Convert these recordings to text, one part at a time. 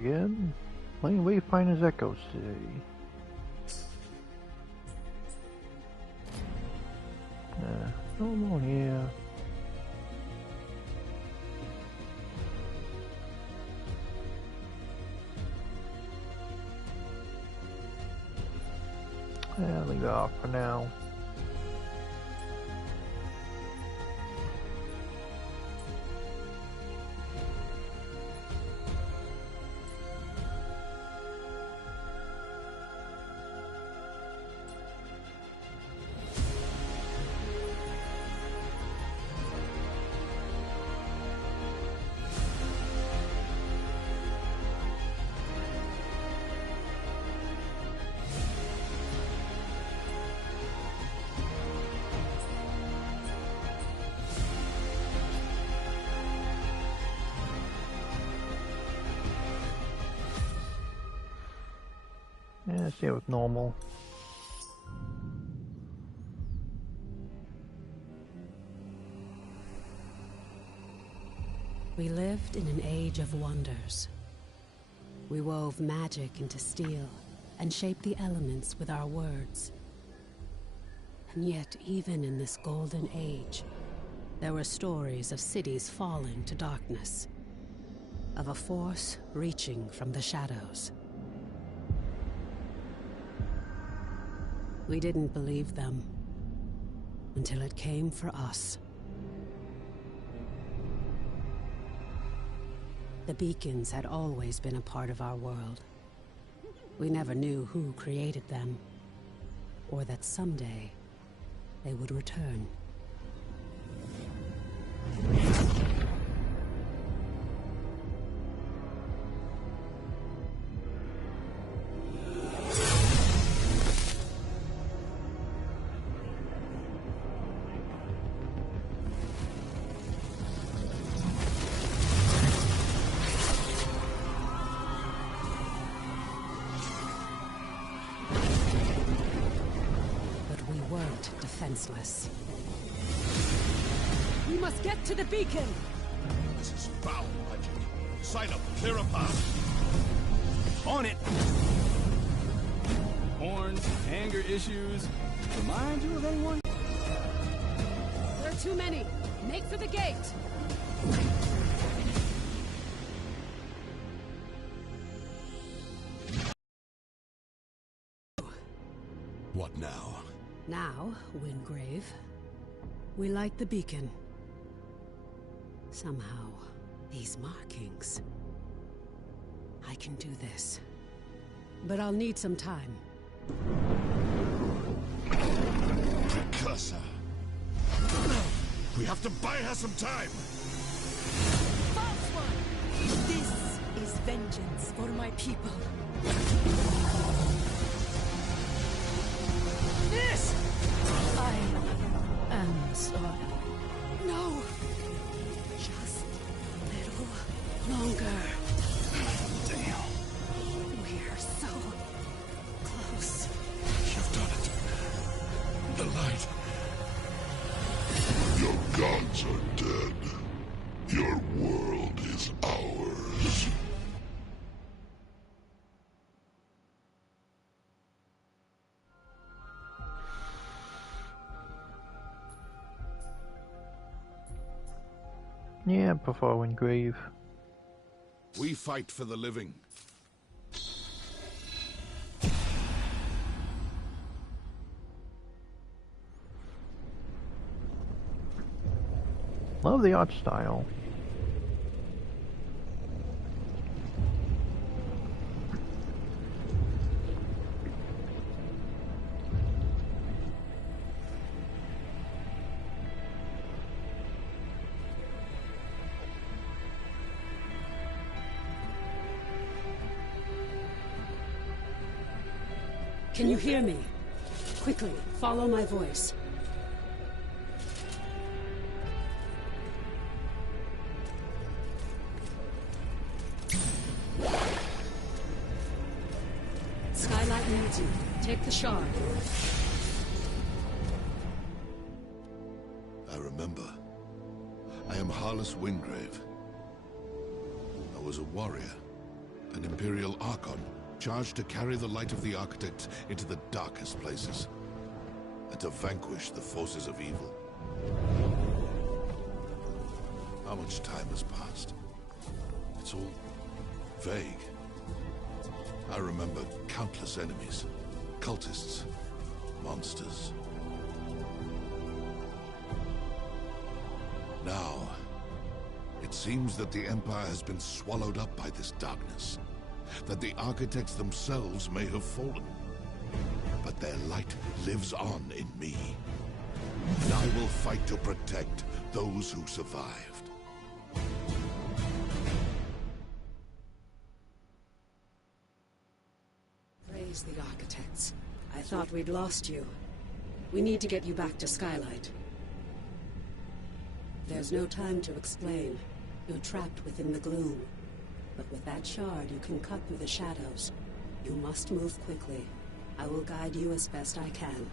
Again, playing Wayfinder's Echoes today. No more here. Yeah, leave that off for now. Yeah, stay with normal. We lived in an age of wonders. We wove magic into steel and shaped the elements with our words. And yet, even in this golden age, there were stories of cities falling to darkness, of a force reaching from the shadows. We didn't believe them until it came for us. The beacons had always been a part of our world. We never knew who created them, or that someday they would return. Defenseless. We must get to the beacon! This is foul magic. Sign up, clear a path. On it! Horns, anger issues. Remind you of anyone? There are too many. Make for the gate! What now? Now, Wingrave, we light the beacon. Somehow, these markings... I can do this. But I'll need some time. Precursor. We have to buy her some time! False one! This is vengeance for my people. This! I am sorry. No! Just a little longer. Damn. We're so close. You've done it. The light. Your gods are dead. Your world is ours. Yeah, prefer Wingrave. We fight for the living. Love the art style. Can you hear me? Quickly, follow my voice. Skylight needs you. Take the shard. I remember. I am Harless Wingrave. I was a warrior. An Imperial Archon charged to carry the light of the Architects into the darkest places, and to vanquish the forces of evil. How much time has passed? It's all vague. I remember countless enemies, cultists, monsters. Now, it seems that the Empire has been swallowed up by this darkness, that the Architects themselves may have fallen. But their light lives on in me, and I will fight to protect those who survived. Praise the Architects. I thought we'd lost you. We need to get you back to Skylight. There's no time to explain. You're trapped within the gloom. But with that shard, you can cut through the shadows. You must move quickly. I will guide you as best I can.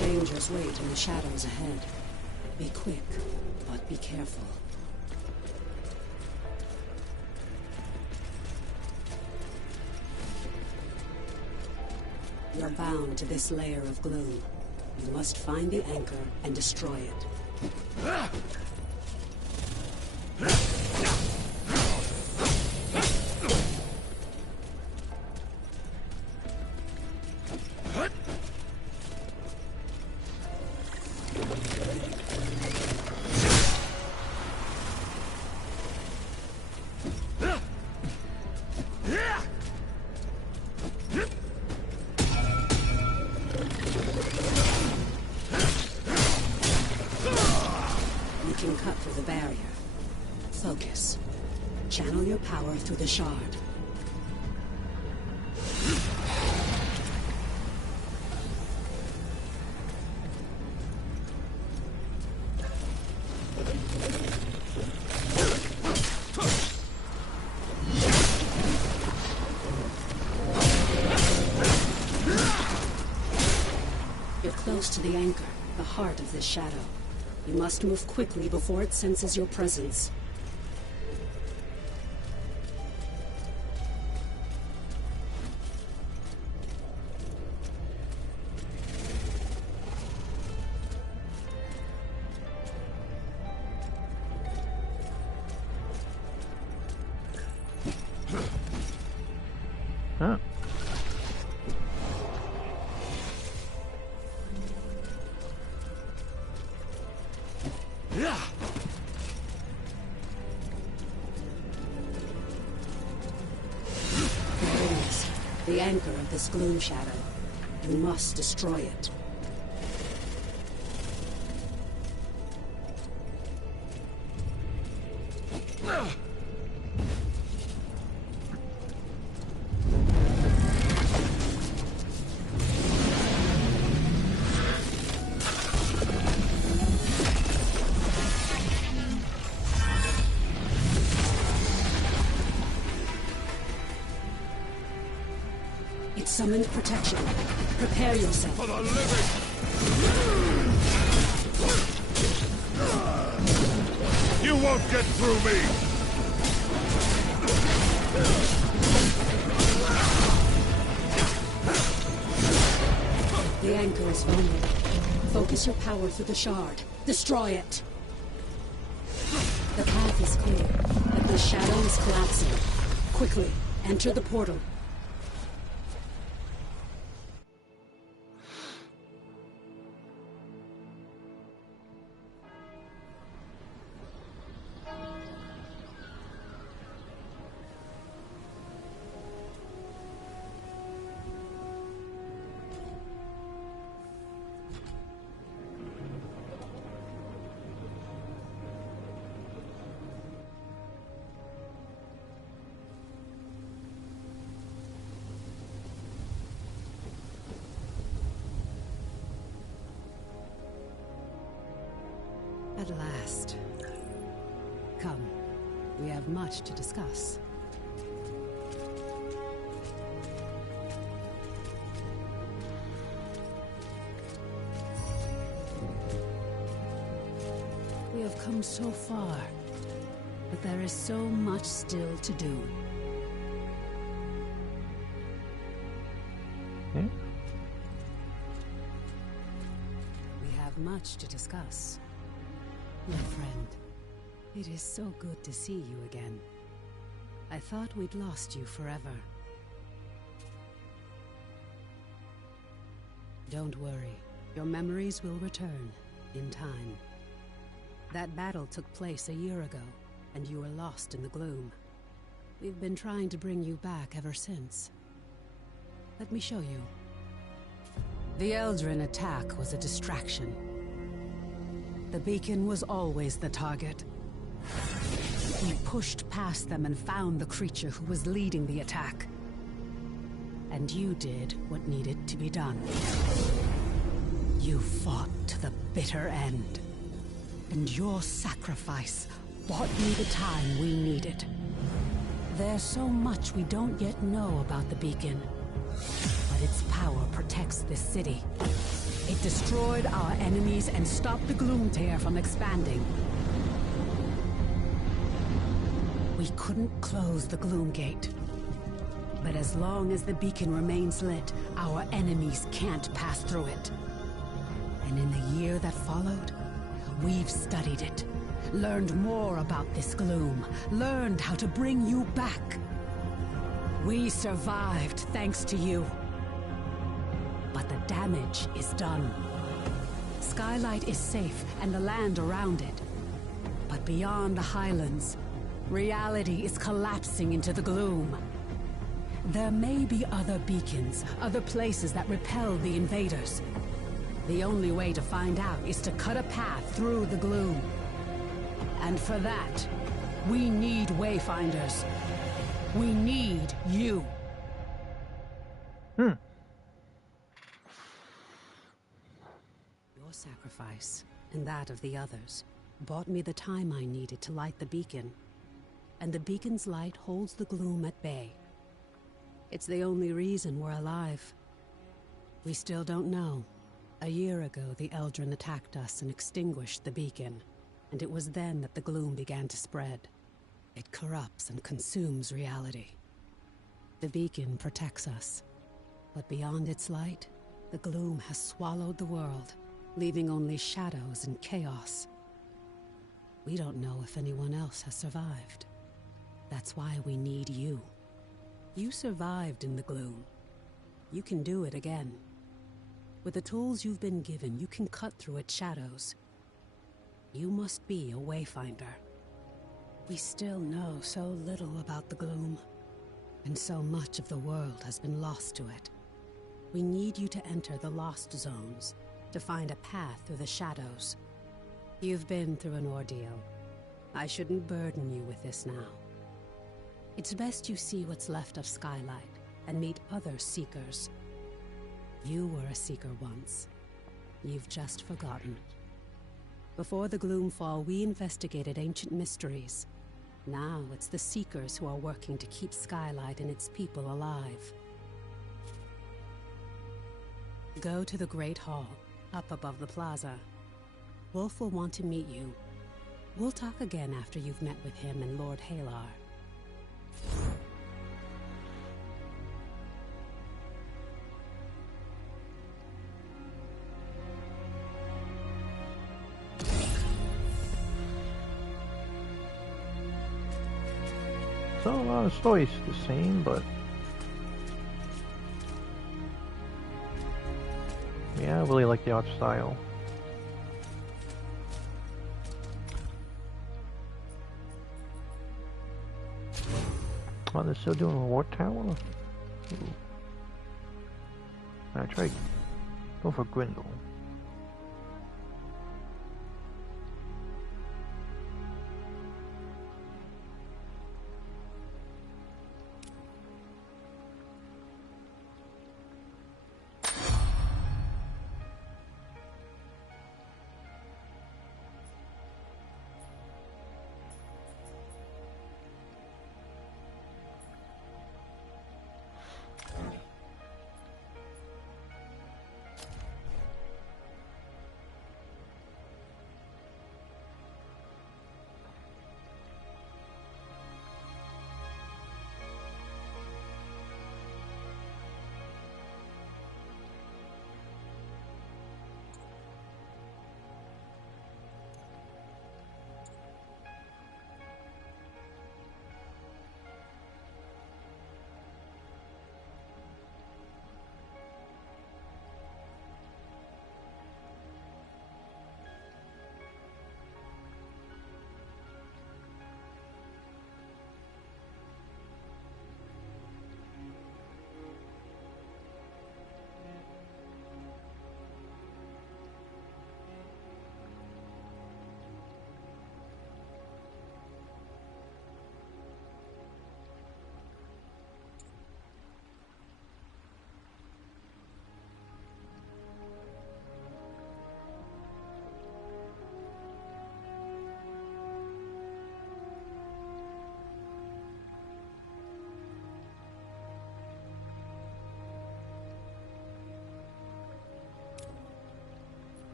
Dangers wait in the shadows ahead. Be quick, but be careful. You're bound to this layer of gloom. You must find the anchor and destroy it. Cut through the barrier. Focus. Channel your power through the shard. You're close to the anchor, the heart of this shadow. You must move quickly before it senses your presence. Huh? The anchor of this gloom shadow. You must destroy it. It summoned protection. Prepare yourself. For the living! You won't get through me! The anchor is vulnerable. Focus your power through the shard. Destroy it. The path is clear, but the shadow is collapsing. Quickly, enter the portal. At last. Come, we have much to discuss. We have come so far, but there is so much still to do. Hmm? We have much to discuss. My friend, it is so good to see you again. I thought we'd lost you forever. Don't worry, your memories will return in time. That battle took place a year ago, and you were lost in the gloom. We've been trying to bring you back ever since. Let me show you. The Eldrin attack was a distraction. The beacon was always the target. We pushed past them and found the creature who was leading the attack. And you did what needed to be done. You fought to the bitter end. And your sacrifice bought me the time we needed. There's so much we don't yet know about the beacon. But its power protects this city. It destroyed our enemies and stopped the Gloom Tear from expanding. We couldn't close the Gloom Gate. But as long as the beacon remains lit, our enemies can't pass through it. And in the year that followed, we've studied it, learned more about this gloom, learned how to bring you back. We survived thanks to you. But the damage is done. Skylight is safe and the land around it. But beyond the highlands, reality is collapsing into the gloom. There may be other beacons, other places that repel the invaders. The only way to find out is to cut a path through the gloom. And for that, we need Wayfinders. We need you. Hmm. Your sacrifice, and that of the others, bought me the time I needed to light the beacon. And the beacon's light holds the gloom at bay. It's the only reason we're alive. We still don't know. A year ago, the Eldrin attacked us and extinguished the beacon, and it was then that the gloom began to spread. It corrupts and consumes reality. The beacon protects us, but beyond its light, the gloom has swallowed the world, leaving only shadows and chaos. We don't know if anyone else has survived. That's why we need you. You survived in the gloom. You can do it again. With the tools you've been given, you can cut through its shadows. You must be a Wayfinder. We still know so little about the gloom, and so much of the world has been lost to it. We need you to enter the Lost Zones, to find a path through the shadows. You've been through an ordeal. I shouldn't burden you with this now. It's best you see what's left of Skylight, and meet other Seekers. You were a Seeker once. You've just forgotten. Before the Gloomfall, we investigated ancient mysteries. Now it's the Seekers who are working to keep Skylight and its people alive. Go to the Great Hall, up above the plaza. Wolf will want to meet you. We'll talk again after you've met with him and Lord Halar. So the story's the same, but yeah, I really like the art style. Oh, they're still doing a war tower? Ooh. I tried going for Grindel.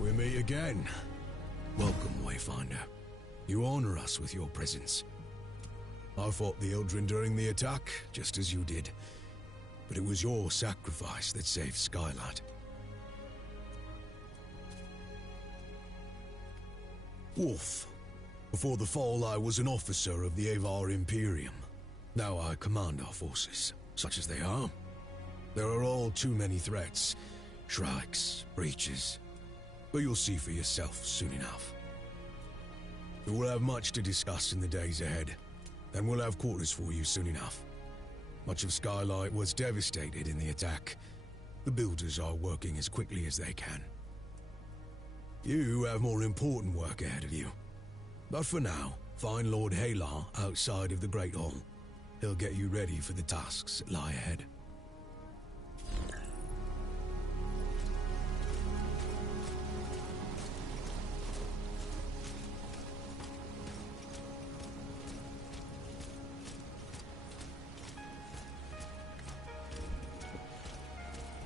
We meet again. Welcome, Wayfinder. You honor us with your presence. I fought the Eldrin during the attack, just as you did. But it was your sacrifice that saved Skylight. Wolf. Before the fall, I was an officer of the Avar Imperium. Now I command our forces, such as they are. There are all too many threats. Shrikes, breaches. But you'll see for yourself soon enough. We will have much to discuss in the days ahead, and we'll have quarters for you soon enough. Much of Skylight was devastated in the attack. The builders are working as quickly as they can. You have more important work ahead of you. But for now, find Lord Halar outside of the Great Hall. He'll get you ready for the tasks that lie ahead.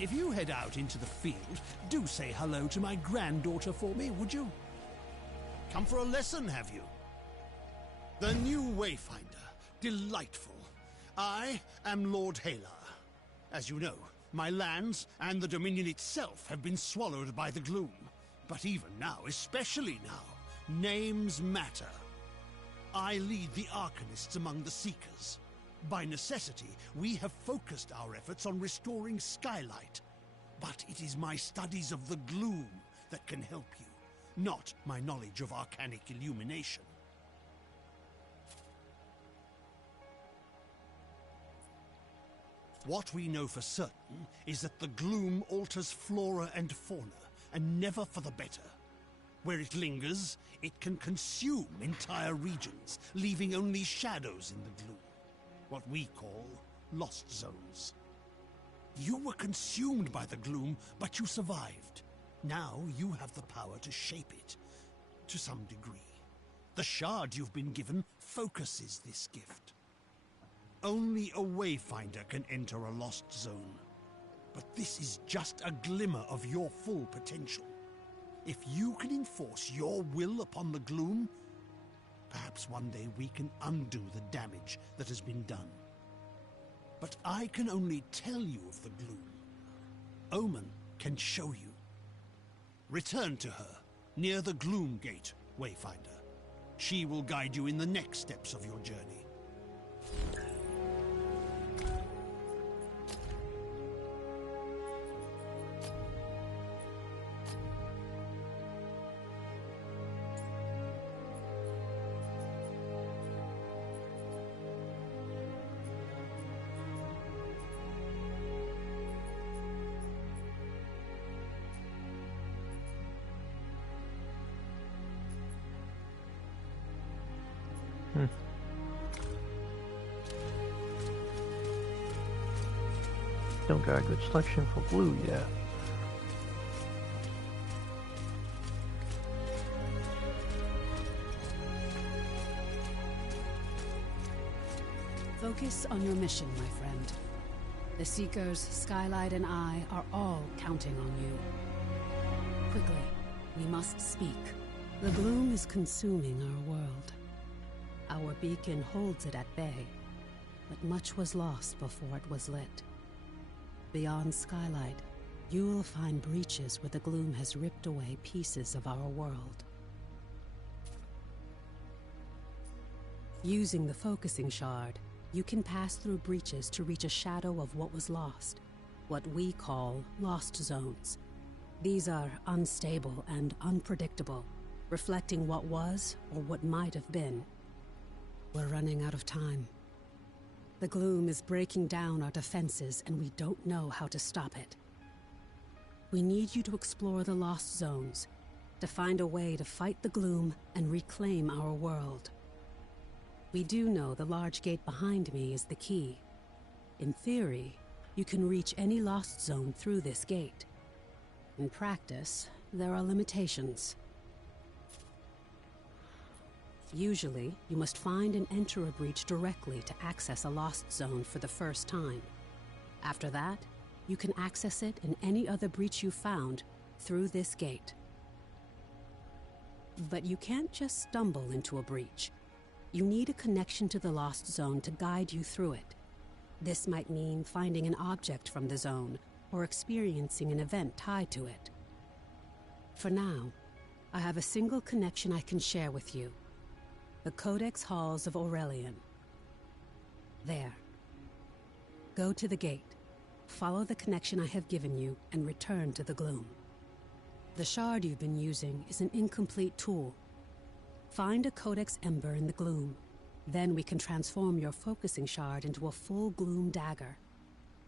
If you head out into the field, do say hello to my granddaughter for me, would you? Come for a lesson, have you? The new Wayfinder. Delightful. I am Lord Halar. As you know, my lands and the Dominion itself have been swallowed by the gloom. But even now, especially now, names matter. I lead the Arcanists among the Seekers. By necessity, we have focused our efforts on restoring Skylight. But it is my studies of the gloom that can help you, not my knowledge of arcanic illumination. What we know for certain is that the gloom alters flora and fauna, and never for the better. Where it lingers, it can consume entire regions, leaving only shadows in the gloom. What we call lost zones. You were consumed by the gloom, but you survived. Now you have the power to shape it, to some degree. The shard you've been given focuses this gift. Only a Wayfinder can enter a lost zone. But this is just a glimmer of your full potential. If you can enforce your will upon the gloom, perhaps one day we can undo the damage that has been done. But I can only tell you of the gloom. Omen can show you. Return to her, near the Gloom Gate, Wayfinder. She will guide you in the next steps of your journey. Don't got a good selection for blue yet. Focus on your mission, my friend. The Seekers, Skylight, and I are all counting on you. Quickly, we must speak. The gloom is consuming our world. Our beacon holds it at bay, but much was lost before it was lit. Beyond Skylight, you will find breaches where the gloom has ripped away pieces of our world. Using the focusing shard, you can pass through breaches to reach a shadow of what was lost, what we call lost zones. These are unstable and unpredictable, reflecting what was or what might have been. We're running out of time. The gloom is breaking down our defenses, and we don't know how to stop it. We need you to explore the lost zones, to find a way to fight the gloom and reclaim our world. We do know the large gate behind me is the key. In theory, you can reach any lost zone through this gate. In practice, there are limitations. Usually, you must find and enter a breach directly to access a lost zone for the first time. After that, you can access it in any other breach you found through this gate. But you can't just stumble into a breach. You need a connection to the lost zone to guide you through it. This might mean finding an object from the zone or experiencing an event tied to it. For now, I have a single connection I can share with you. The Codex Halls of Aurelian. There. Go to the gate, follow the connection I have given you, and return to the gloom. The shard you've been using is an incomplete tool. Find a Codex Ember in the gloom. Then we can transform your focusing shard into a full gloom dagger,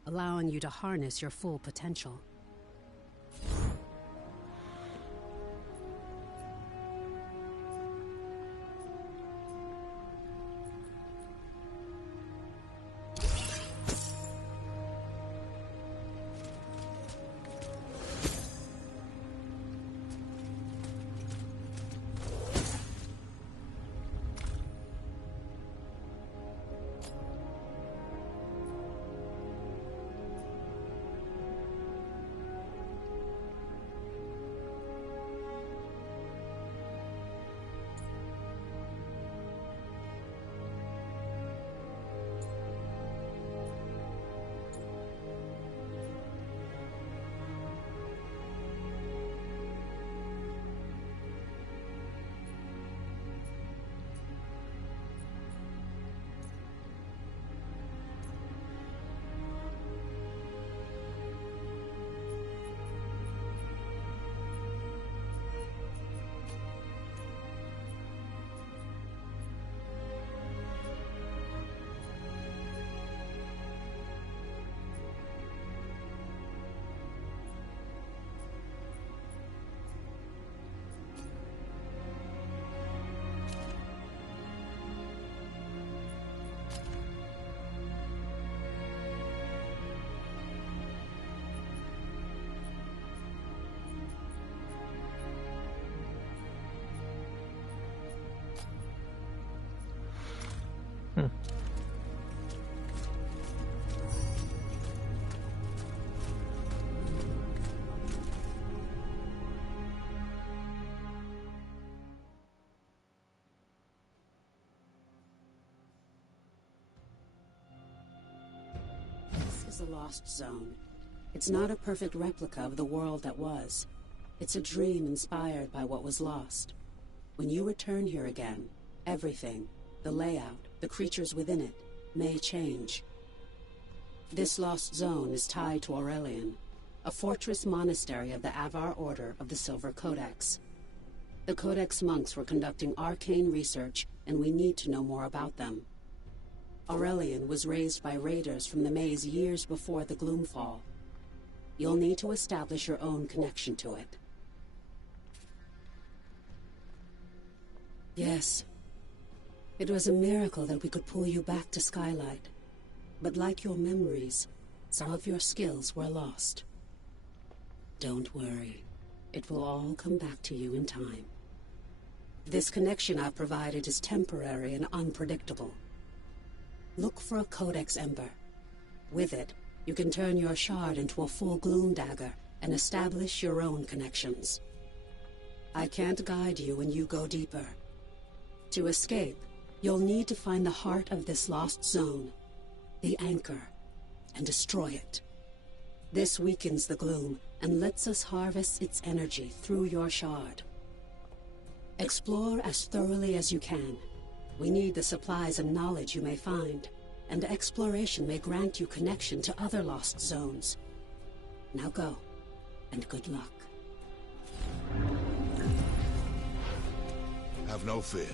allowing you to harness your full potential. This is a lost zone. It's not a perfect replica of the world that was. It's a dream inspired by what was lost. When you return here again, everything, the layout, the creatures within it, may change. This lost zone is tied to Aurelian, a fortress monastery of the Avar Order of the Silver Codex. The Codex monks were conducting arcane research, and we need to know more about them. Aurelian was raised by raiders from the maze years before the Gloomfall. You'll need to establish your own connection to it. Yes. It was a miracle that we could pull you back to Skylight. But like your memories, some of your skills were lost. Don't worry. It will all come back to you in time. This connection I've provided is temporary and unpredictable. Look for a Codex Ember. With it, you can turn your shard into a full Gloom Dagger and establish your own connections. I can't guide you when you go deeper. To escape, you'll need to find the heart of this lost zone, the Anchor, and destroy it. This weakens the gloom and lets us harvest its energy through your shard. Explore as thoroughly as you can. We need the supplies and knowledge you may find, and exploration may grant you connection to other lost zones. Now go, and good luck. Have no fear.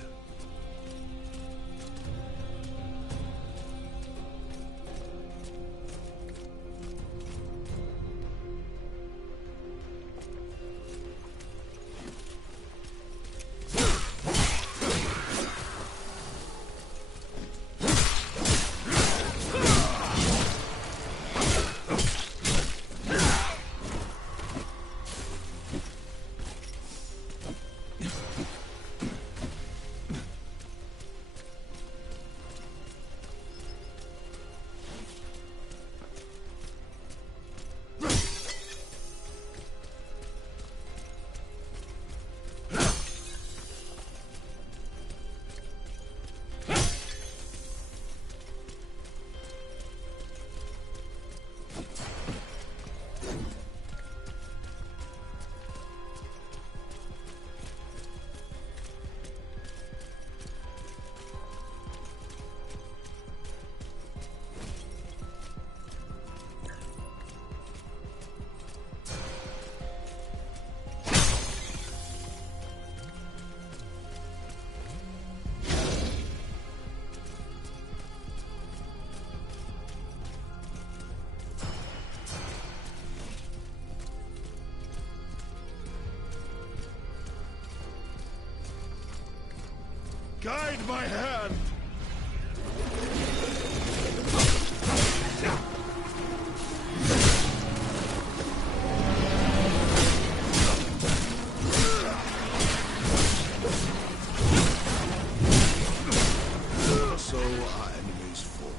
Guide my hand! So our enemies fall.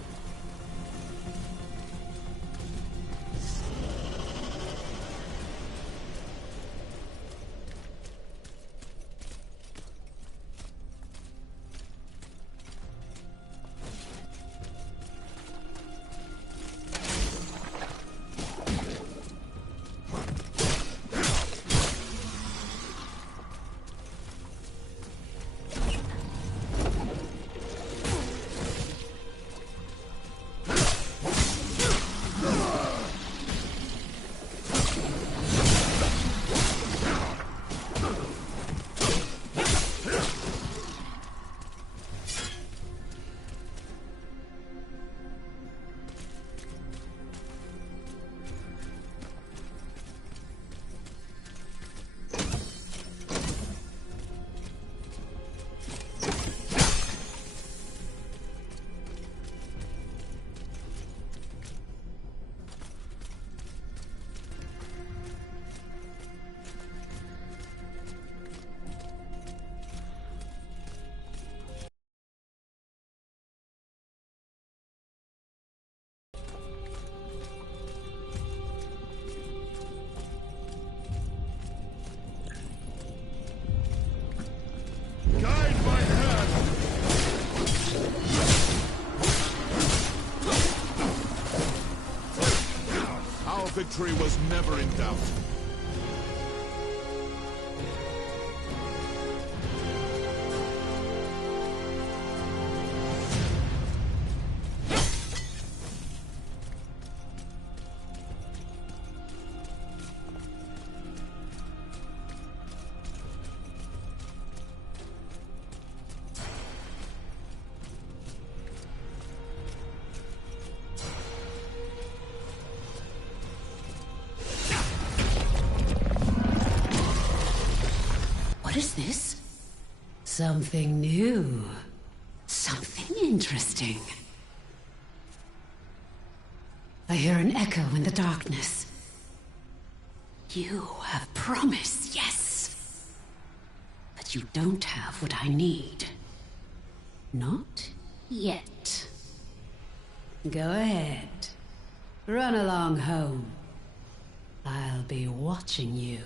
Guide my hand! Our victory was never in doubt. What is this? Something new. Something interesting. I hear an echo in the darkness. You have promise, yes. But you don't have what I need. Not yet. Go ahead. Run along home. I'll be watching you,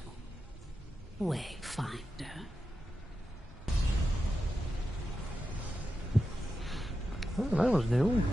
Wayfinder. Oh, that was new.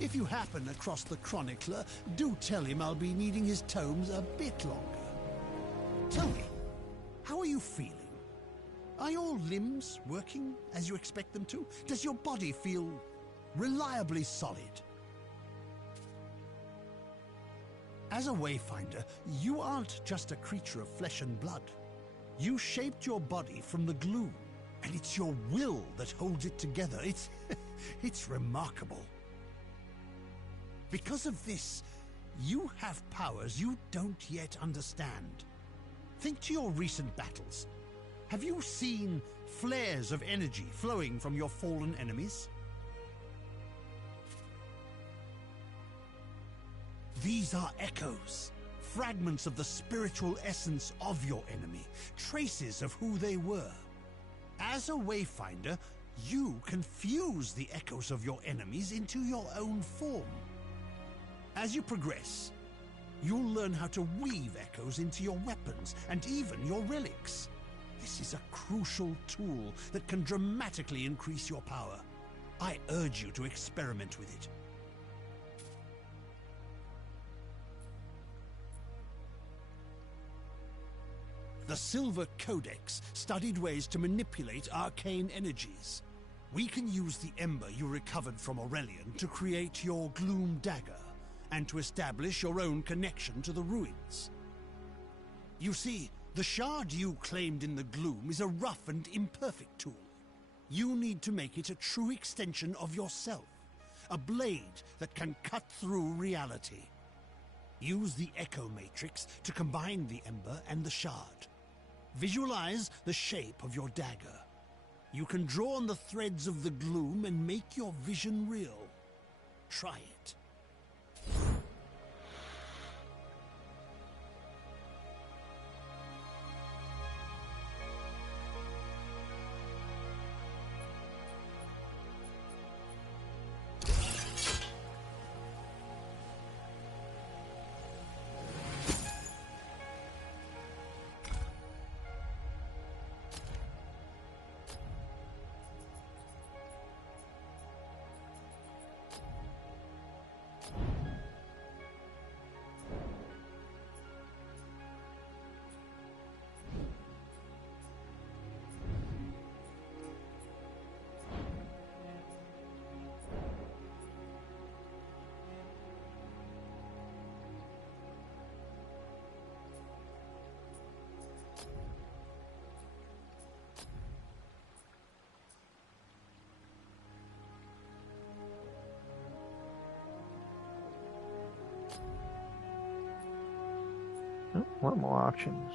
If you happen across the chronicler, do tell him I'll be needing his tomes a bit longer. Tell me, how are you feeling? Are your limbs working as you expect them to? Does your body feel reliably solid? As a Wayfinder, you aren't just a creature of flesh and blood. You shaped your body from the gloom, and it's your will that holds it together. It's remarkable. Because of this, you have powers you don't yet understand. Think to your recent battles. Have you seen flares of energy flowing from your fallen enemies? These are echoes, fragments of the spiritual essence of your enemy, traces of who they were. As a Wayfinder, you can fuse the echoes of your enemies into your own form. As you progress, you'll learn how to weave echoes into your weapons and even your relics. This is a crucial tool that can dramatically increase your power. I urge you to experiment with it. The Silver Codex studied ways to manipulate arcane energies. We can use the ember you recovered from Aurelian to create your Gloom Dagger, and to establish your own connection to the ruins. You see, the shard you claimed in the gloom is a rough and imperfect tool. You need to make it a true extension of yourself, a blade that can cut through reality. Use the Echo Matrix to combine the ember and the shard. Visualize the shape of your dagger. You can draw on the threads of the gloom and make your vision real. Try it. Oh, one more options.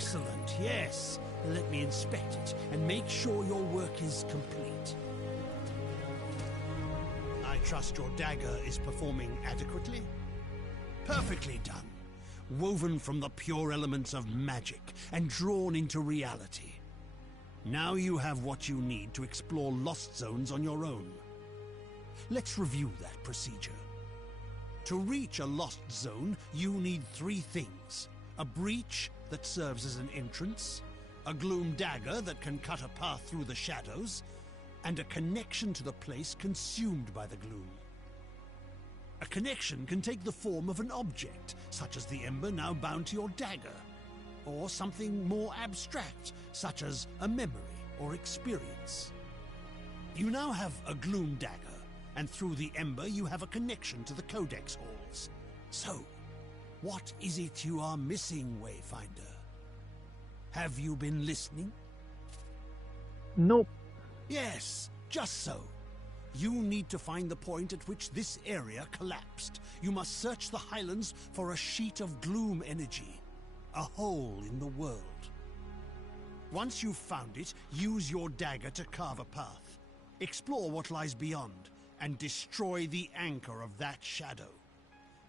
Excellent, yes. Let me inspect it and make sure your work is complete. I trust your dagger is performing adequately? Perfectly done. Woven from the pure elements of magic and drawn into reality. Now you have what you need to explore lost zones on your own. Let's review that procedure. To reach a lost zone, you need 3 things. A breach that serves as an entrance, a gloom dagger that can cut a path through the shadows, and a connection to the place consumed by the gloom. A connection can take the form of an object, such as the ember now bound to your dagger, or something more abstract, such as a memory or experience. You now have a gloom dagger, and through the ember you have a connection to the Codex halls. So, what is it you are missing, Wayfinder? Have you been listening? Nope. Yes, just so. You need to find the point at which this area collapsed. You must search the Highlands for a sheet of gloom energy, a hole in the world. Once you've found it, use your dagger to carve a path. Explore what lies beyond, and destroy the anchor of that shadow.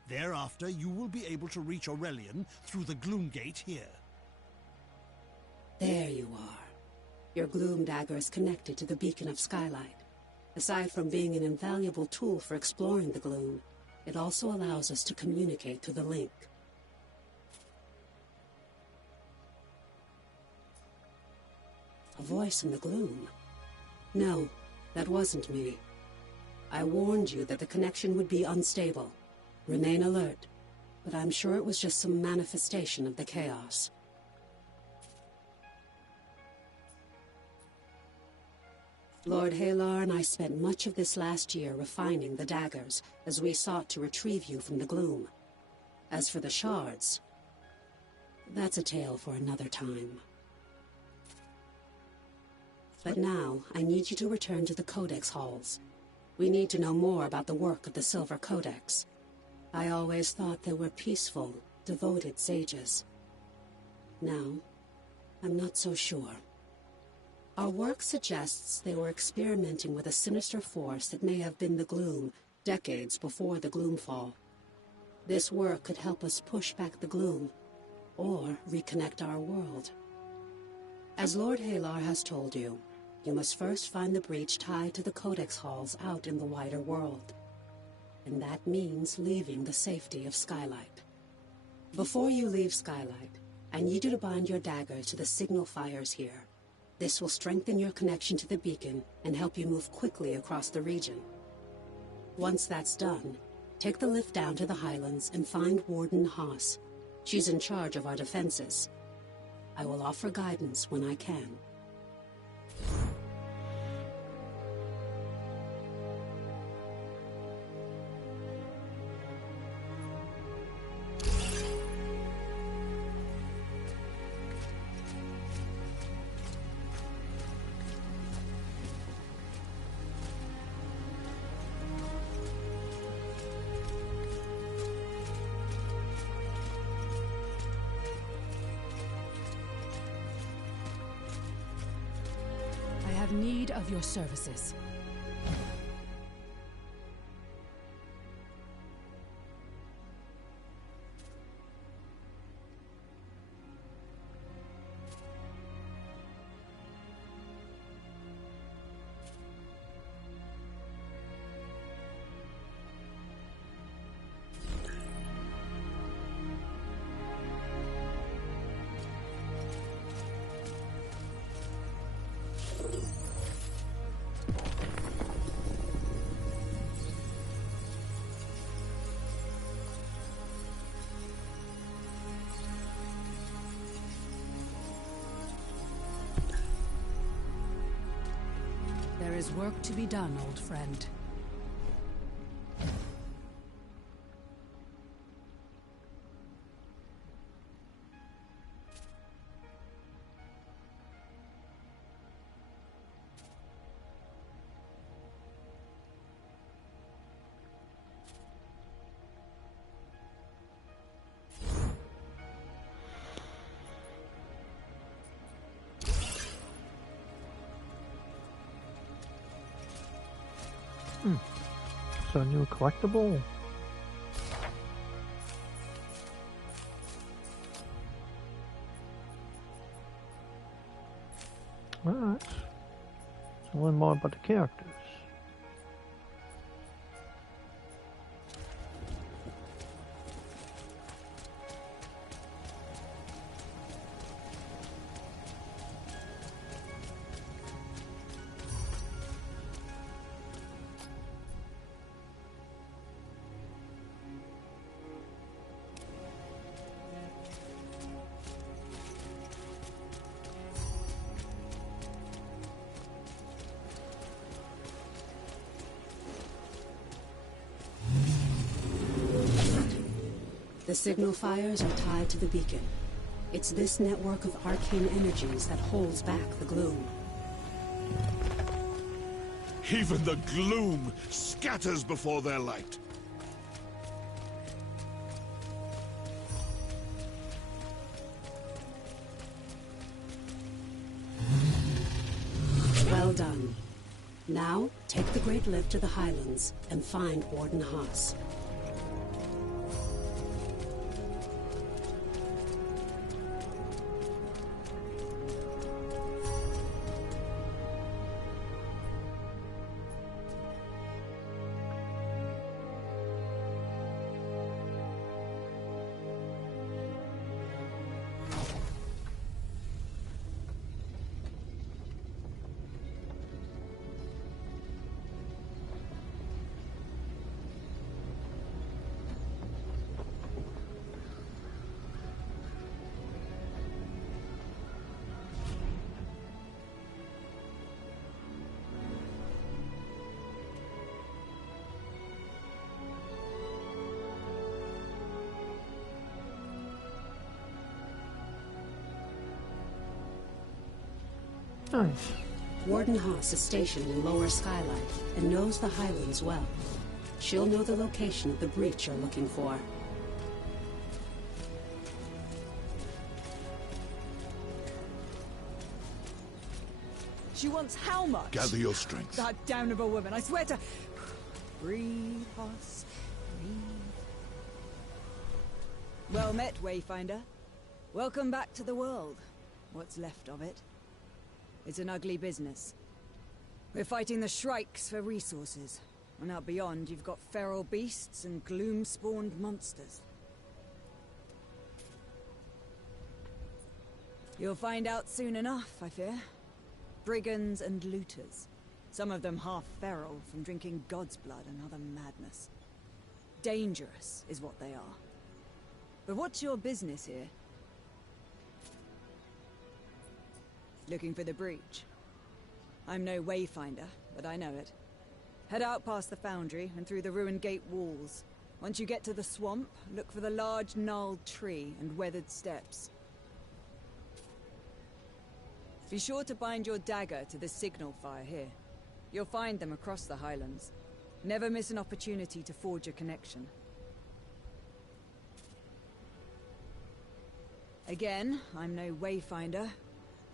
Thereafter, you will be able to reach Aurelian through the Gloom Gate here. There you are. Your gloom dagger is connected to the Beacon of Skylight. Aside from being an invaluable tool for exploring the gloom, it also allows us to communicate through the link. A voice in the gloom? No, that wasn't me. I warned you that the connection would be unstable. Remain alert, but I'm sure it was just some manifestation of the chaos. Lord Halar and I spent much of this last year refining the daggers as we sought to retrieve you from the gloom. As for the shards, that's a tale for another time. But now, I need you to return to the Codex halls. We need to know more about the work of the Silver Codex. I always thought they were peaceful, devoted sages. Now, I'm not so sure. Our work suggests they were experimenting with a sinister force that may have been the gloom, decades before the Gloomfall. This work could help us push back the gloom, or reconnect our world. As Lord Halar has told you, you must first find the breach tied to the Codex halls out in the wider world. And that means leaving the safety of Skylight. Before you leave Skylight, I need you to bind your dagger to the signal fires here. This will strengthen your connection to the beacon and help you move quickly across the region. Once that's done, take the lift down to the Highlands and find Warden Haas. She's in charge of our defenses. I will offer guidance when I can. I have need of your services. There is work to be done, old friend. So a new collectible. Alright. So learn more about the characters. The signal fires are tied to the beacon. It's this network of arcane energies that holds back the gloom. Even the gloom scatters before their light. Well done. Now, take the Great Lift to the Highlands and find Warden Haas. Nice. Warden Haas is stationed in Lower Skylight and knows the Highlands well. She'll know the location of the breach you're looking for. She wants how much? Gather your strength. That down of a woman, I swear to... Breathe, Haas. Breathe. Well met, Wayfinder. Welcome back to the world. What's left of it. It's an ugly business. We're fighting the Shrikes for resources. And out beyond, you've got feral beasts and gloom-spawned monsters. You'll find out soon enough, I fear. Brigands and looters. Some of them half feral from drinking God's blood and other madness. Dangerous is what they are. But what's your business here? Looking for the breach. I'm no Wayfinder, but I know it. Head out past the foundry and through the ruined gate walls. Once you get to the swamp, look for the large gnarled tree and weathered steps. Be sure to bind your dagger to the signal fire here. You'll find them across the Highlands. Never miss an opportunity to forge a connection. Again, I'm no Wayfinder.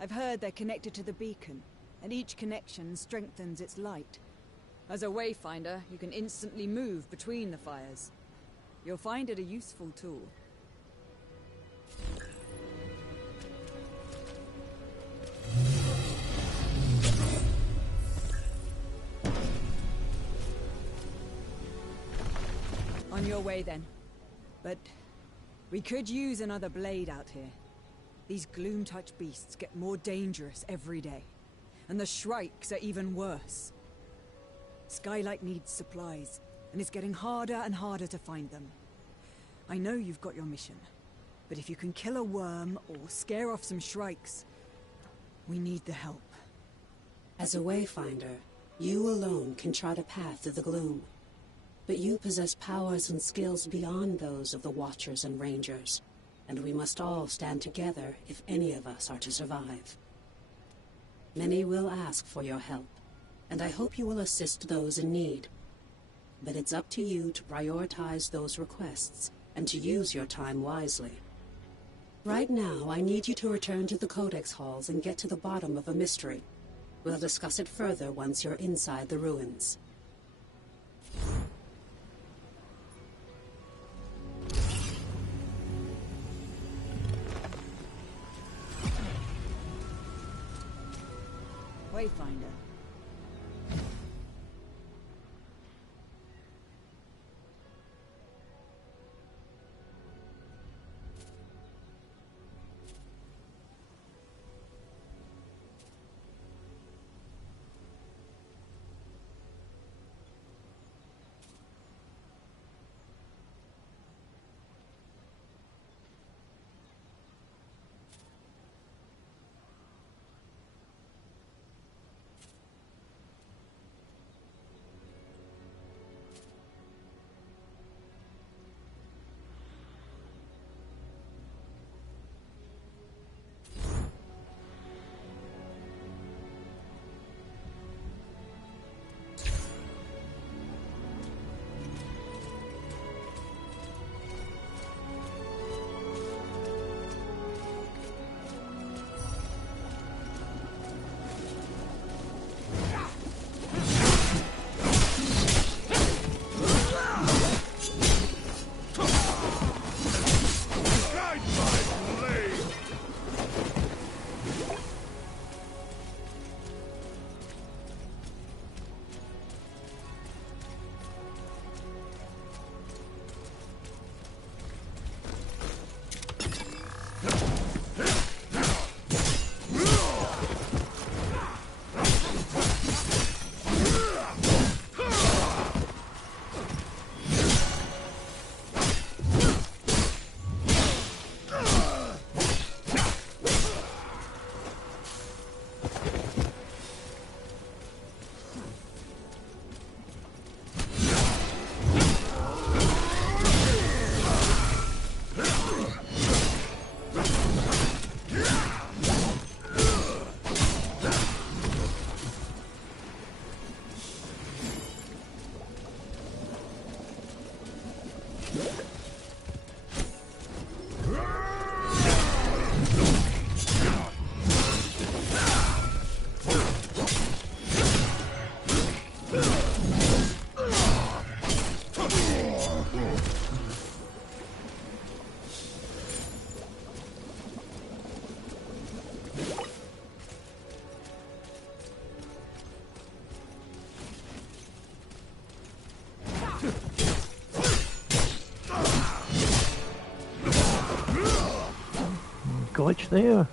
I've heard they're connected to the beacon, and each connection strengthens its light. As a Wayfinder, you can instantly move between the fires. You'll find it a useful tool. On your way then. But we could use another blade out here. These gloom-touch beasts get more dangerous every day. And the Shrikes are even worse. Skylight needs supplies, and it's getting harder and harder to find them. I know you've got your mission, but if you can kill a worm or scare off some Shrikes, we need the help. As a Wayfinder, you alone can chart a path through the gloom. But you possess powers and skills beyond those of the Watchers and Rangers, and we must all stand together if any of us are to survive. Many will ask for your help, and I hope you will assist those in need. But it's up to you to prioritize those requests, and to use your time wisely. Right now, I need you to return to the Codex Halls and get to the bottom of a mystery. We'll discuss it further once you're inside the ruins. Glitch there.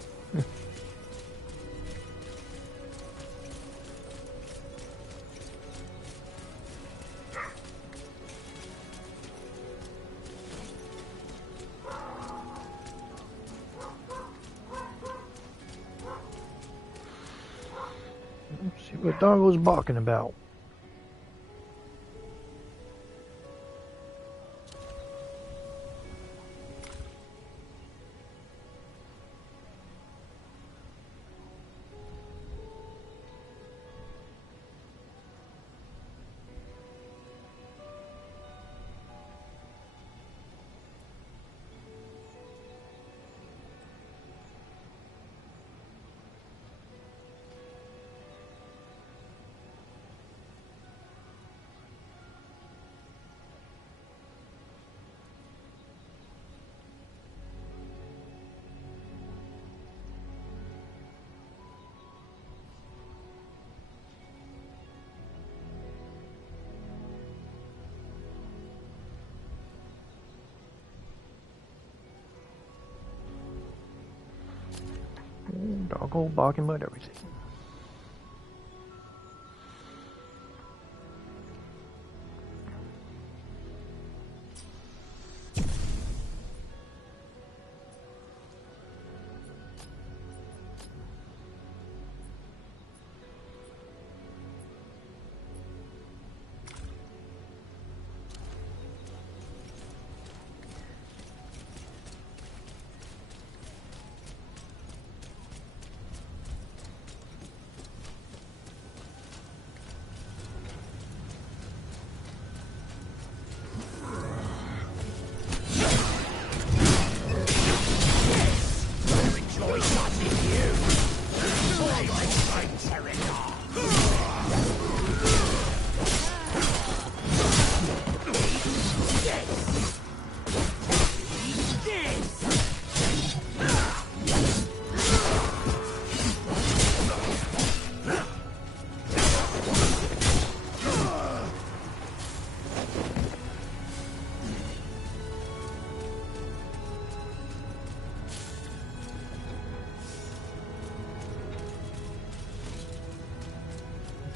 Let's see what Doggo's barking about. Doggo barking about everything.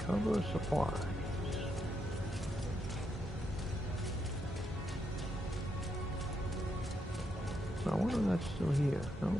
Cover supplies. I wonder if that's still here. No.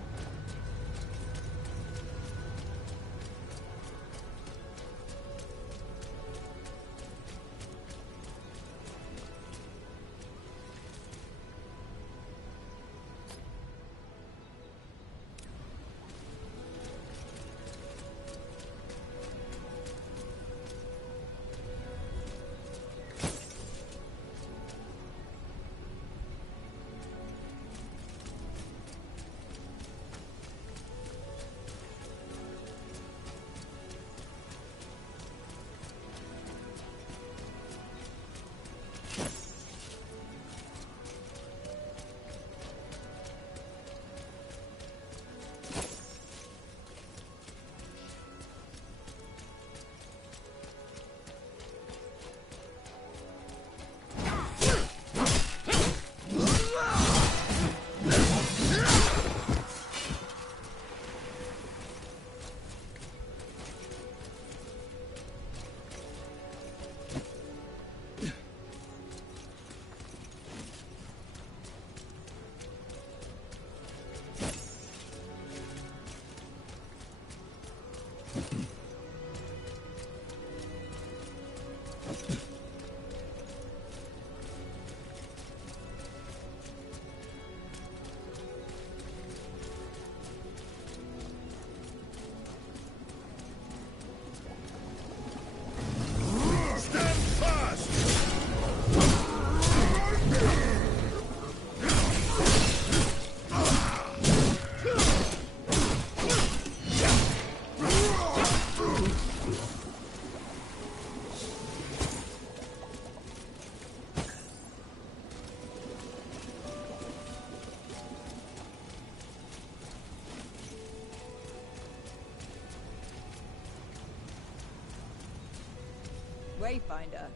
Wayfinder.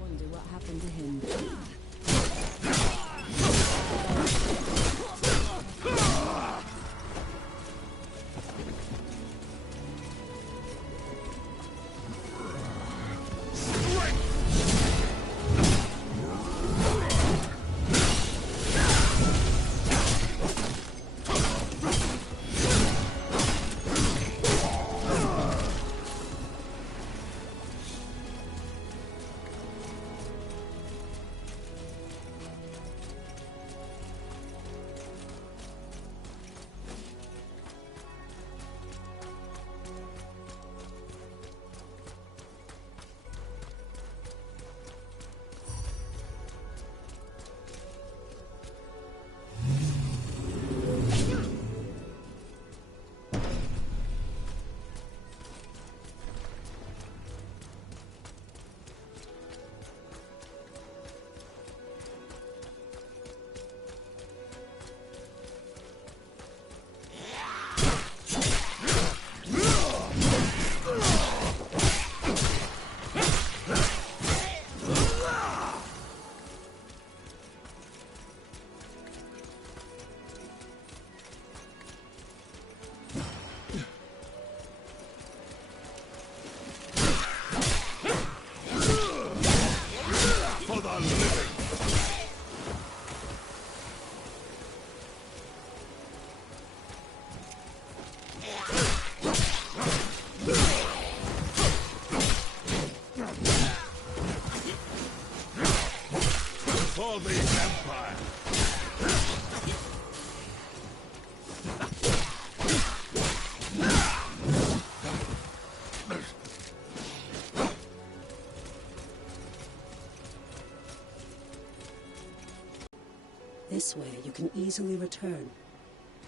Wonder what happened to him. For the Empire! This way you can easily return,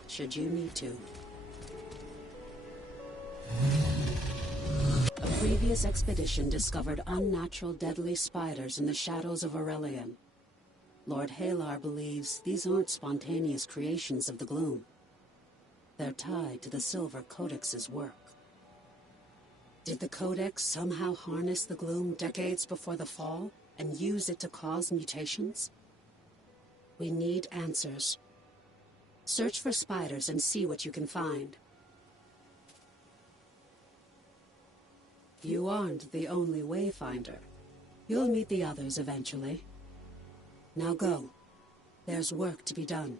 should you need to. A previous expedition discovered unnatural deadly spiders in the shadows of Aurelian. Lord Halar believes these aren't spontaneous creations of the gloom. They're tied to the Silver Codex's work. Did the Codex somehow harness the gloom decades before the fall and use it to cause mutations? We need answers. Search for spiders and see what you can find. You aren't the only Wayfinder. You'll meet the others eventually. Now go. There's work to be done.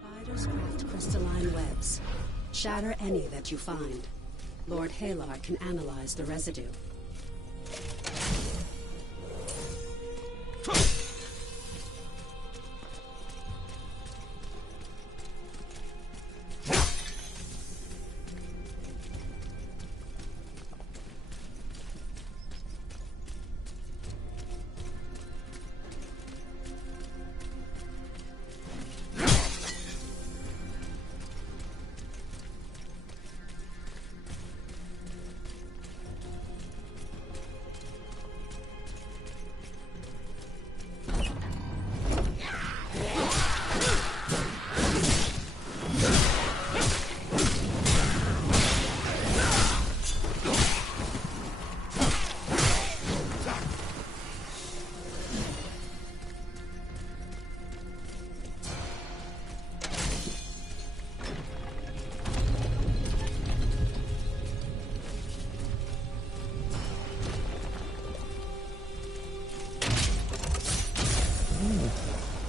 Spiders craft crystalline webs. Shatter any that you find. Lord Halar can analyze the residue.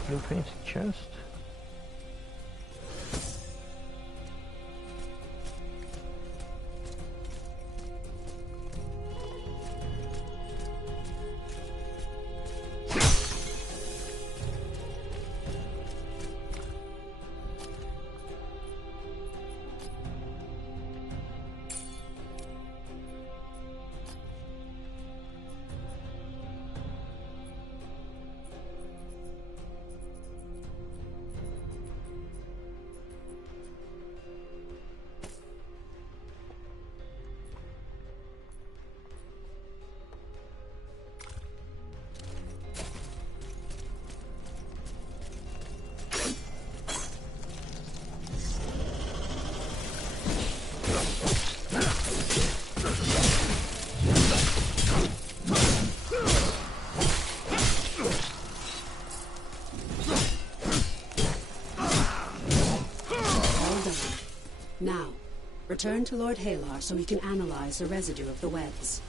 New fancy chest. Now, return to Lord Halar so he can analyze the residue of the webs.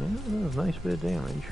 Yeah, that was a nice bit of damage.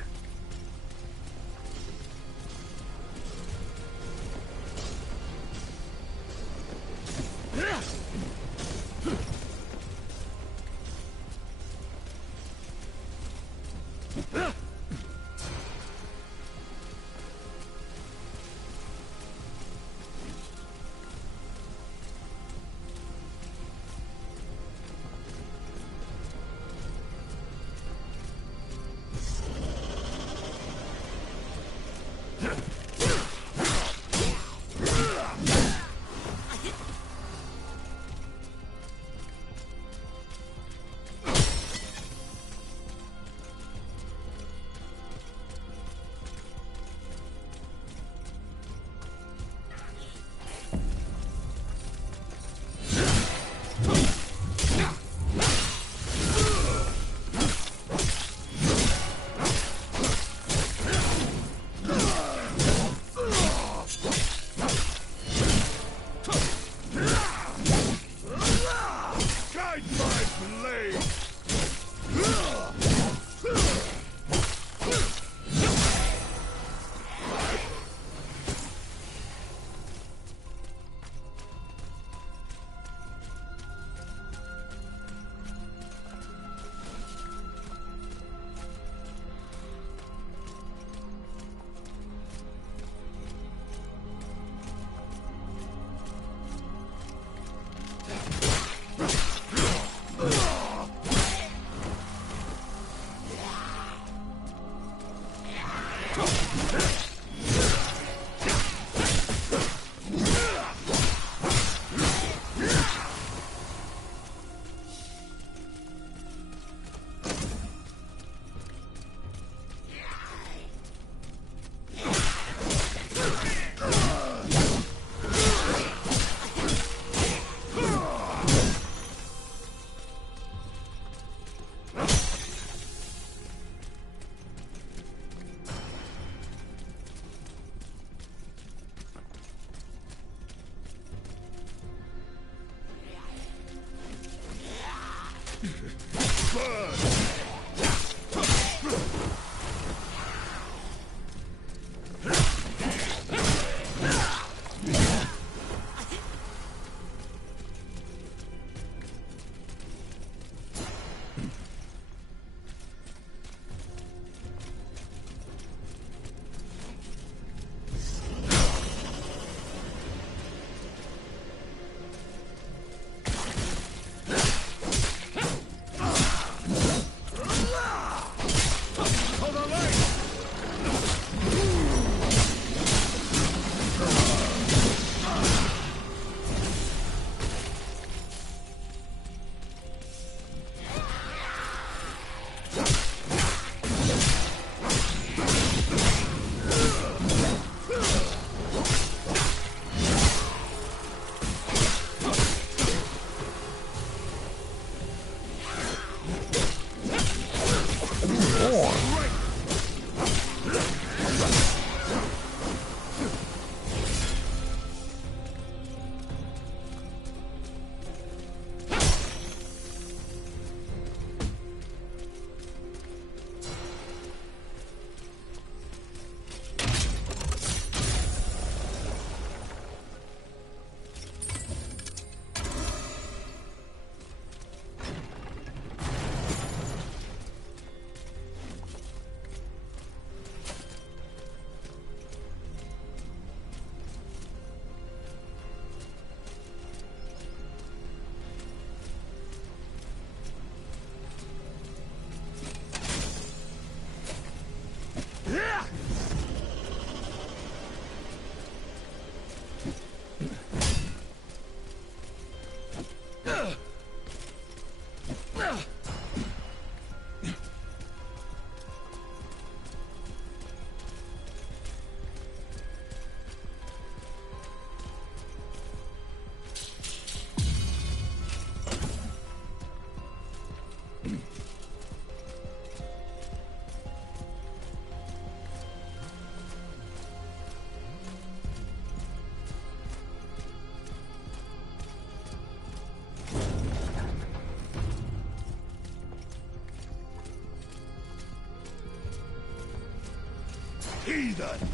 Heathen!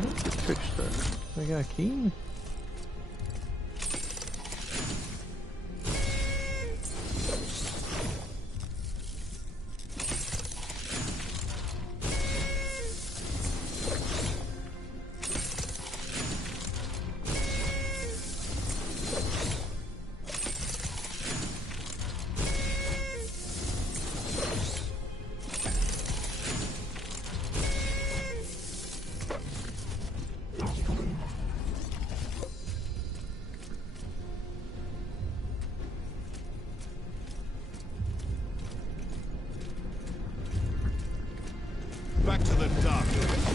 Good trickster. They got a key. Back to the darkness.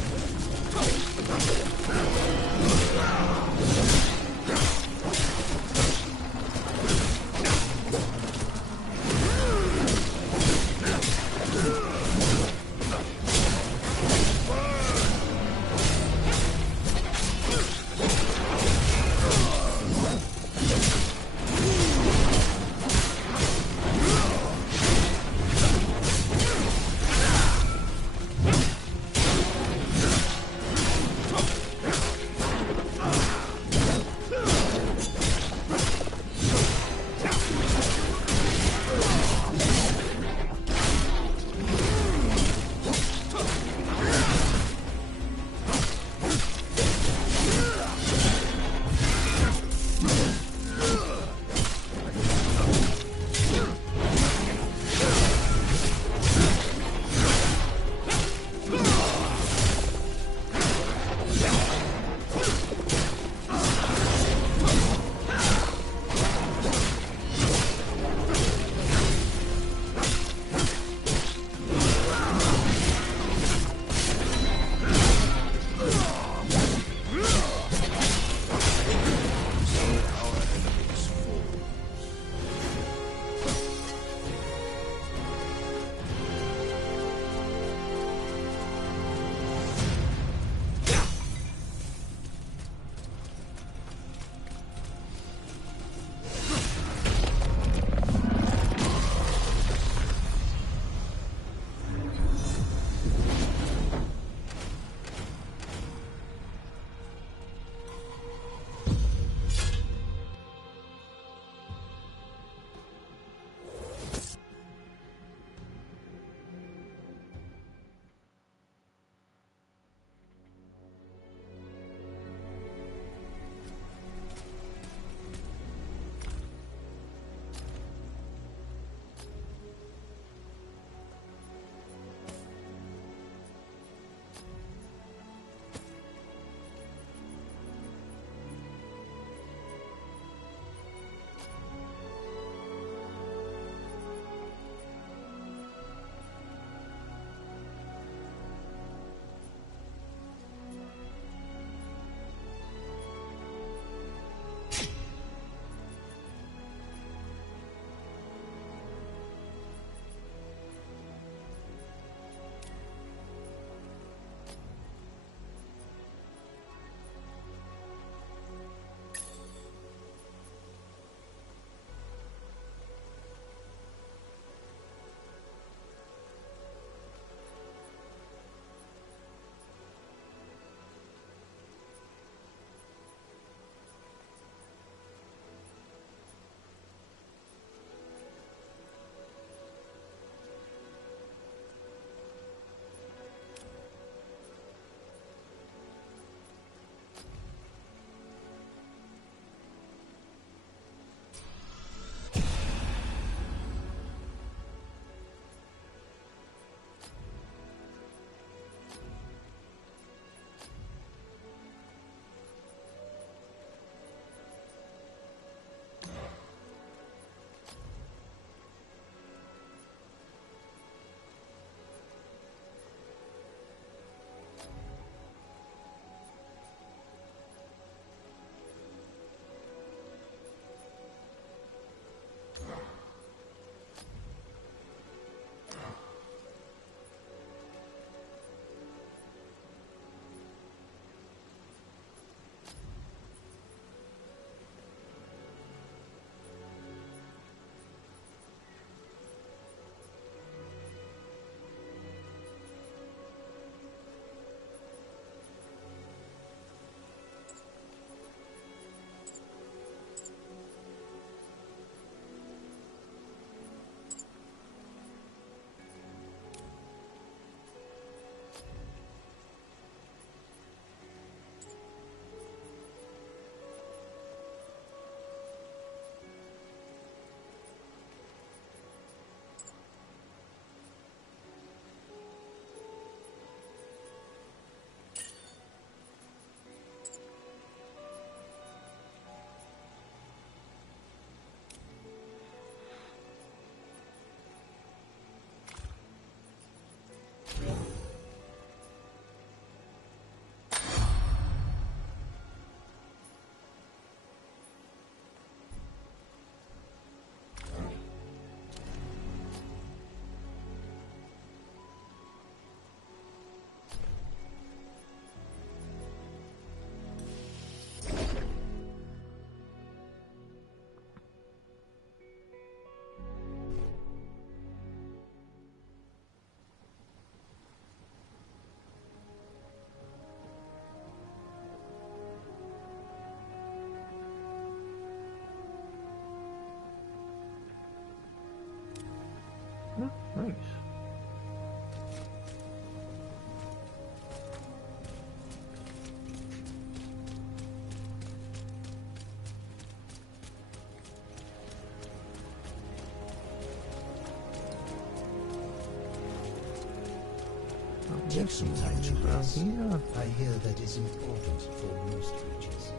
Take some time to Around rest. here. I hear that is important for most creatures.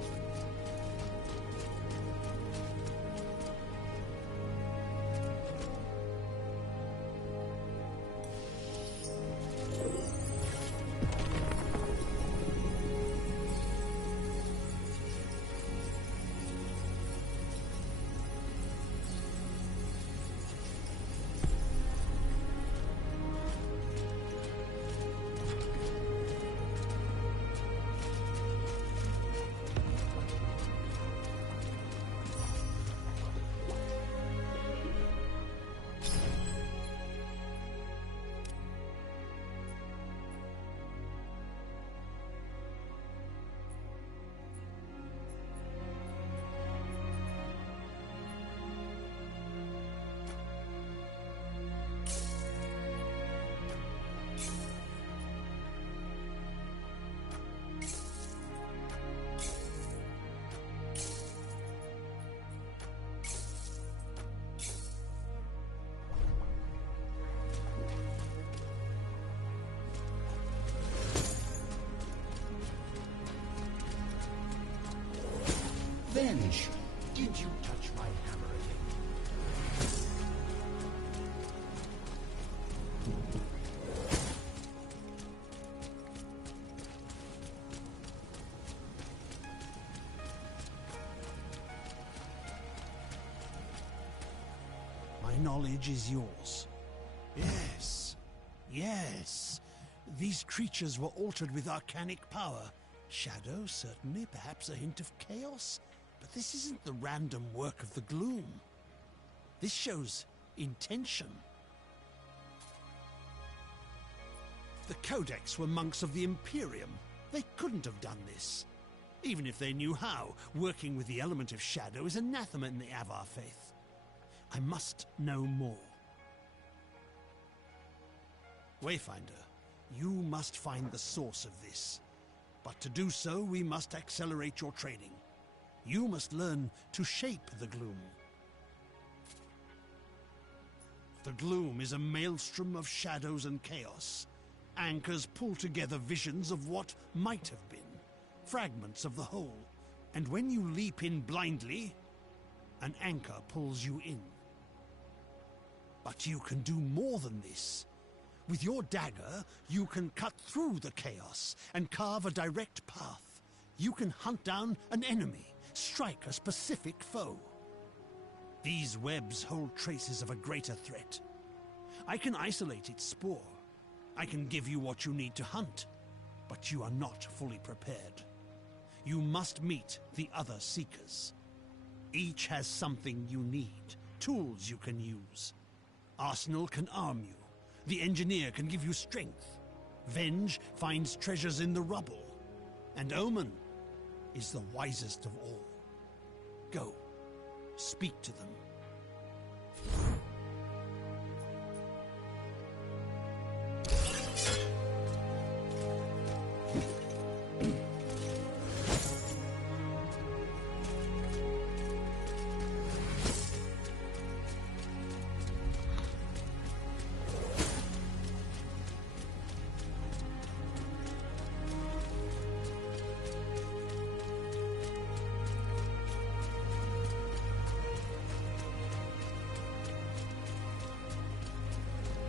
Vanish! Did you touch my hammer again? My knowledge is yours. Yes. Yes. These creatures were altered with arcanic power. Shadow, certainly, perhaps a hint of chaos. But this isn't the random work of the gloom. This shows intention. The Codex were monks of the Imperium. They couldn't have done this. Even if they knew how, working with the element of shadow is anathema in the Avar faith. I must know more. Wayfinder, you must find the source of this. But to do so, we must accelerate your training. You must learn to shape the gloom. The gloom is a maelstrom of shadows and chaos. Anchors pull together visions of what might have been, fragments of the whole. And when you leap in blindly, an anchor pulls you in. But you can do more than this. With your dagger, you can cut through the chaos and carve a direct path. You can hunt down an enemy, strike a specific foe. These webs hold traces of a greater threat. I can isolate its spore. I can give you what you need to hunt, but you are not fully prepared. You must meet the other Seekers. Each has something you need, tools you can use. Arsenal can arm you. The Engineer can give you strength. Venge finds treasures in the rubble. And Omen is the wisest of all. Go, speak to them.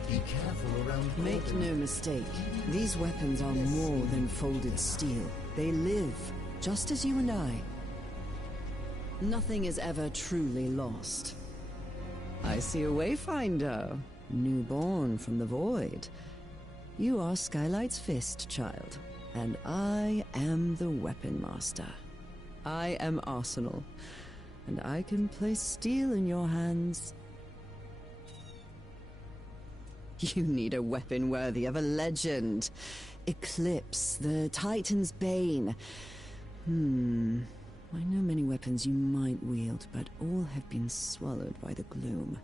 Be careful around Make Gordon. no mistake, these weapons are more than folded steel. They live, just as you and I. Nothing is ever truly lost. I see a Wayfinder, newborn from the void. You are Skylight's fist, child, and I am the Weapon Master. I am Arsenal, and I can place steel in your hands. You need a weapon worthy of a legend. Eclipse, the Titan's Bane. I know many weapons you might wield, but all have been swallowed by the gloom.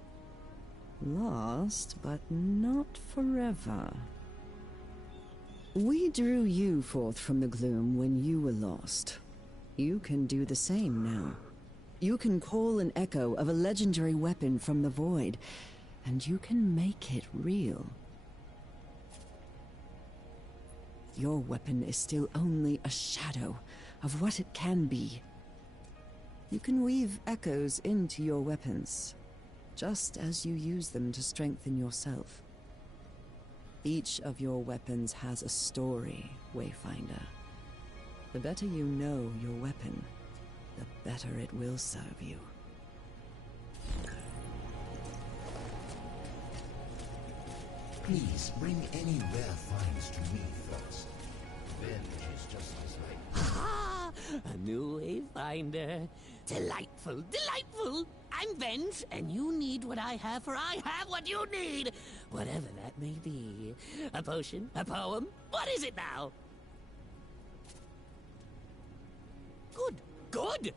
Lost, but not forever. We drew you forth from the gloom when you were lost. You can do the same now. You can call an echo of a legendary weapon from the void, and you can make it real. your weapon is still only a shadow of what it can be. You can weave echoes into your weapons, just as you use them to strengthen yourself. Each of your weapons has a story, Wayfinder. The better you know your weapon, the better it will serve you. Please bring any rare finds to me first. Venge is just as like... Ah, a new Wayfinder. Delightful, delightful. I'm Venge, and you need what I have, for I have what you need. Whatever that may be. A potion, a poem. What is it now? Good, good.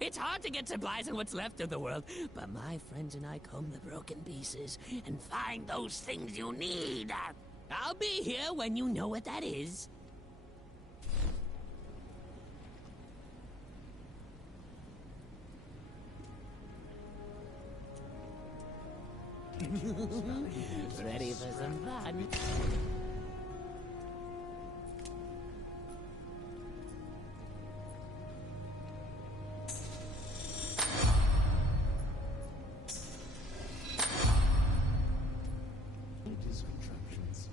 It's hard to get supplies in what's left of the world, but my friends and I comb the broken pieces and find those things you need. I'll be here when you know what that is. Ready for some fun? It is contraptions.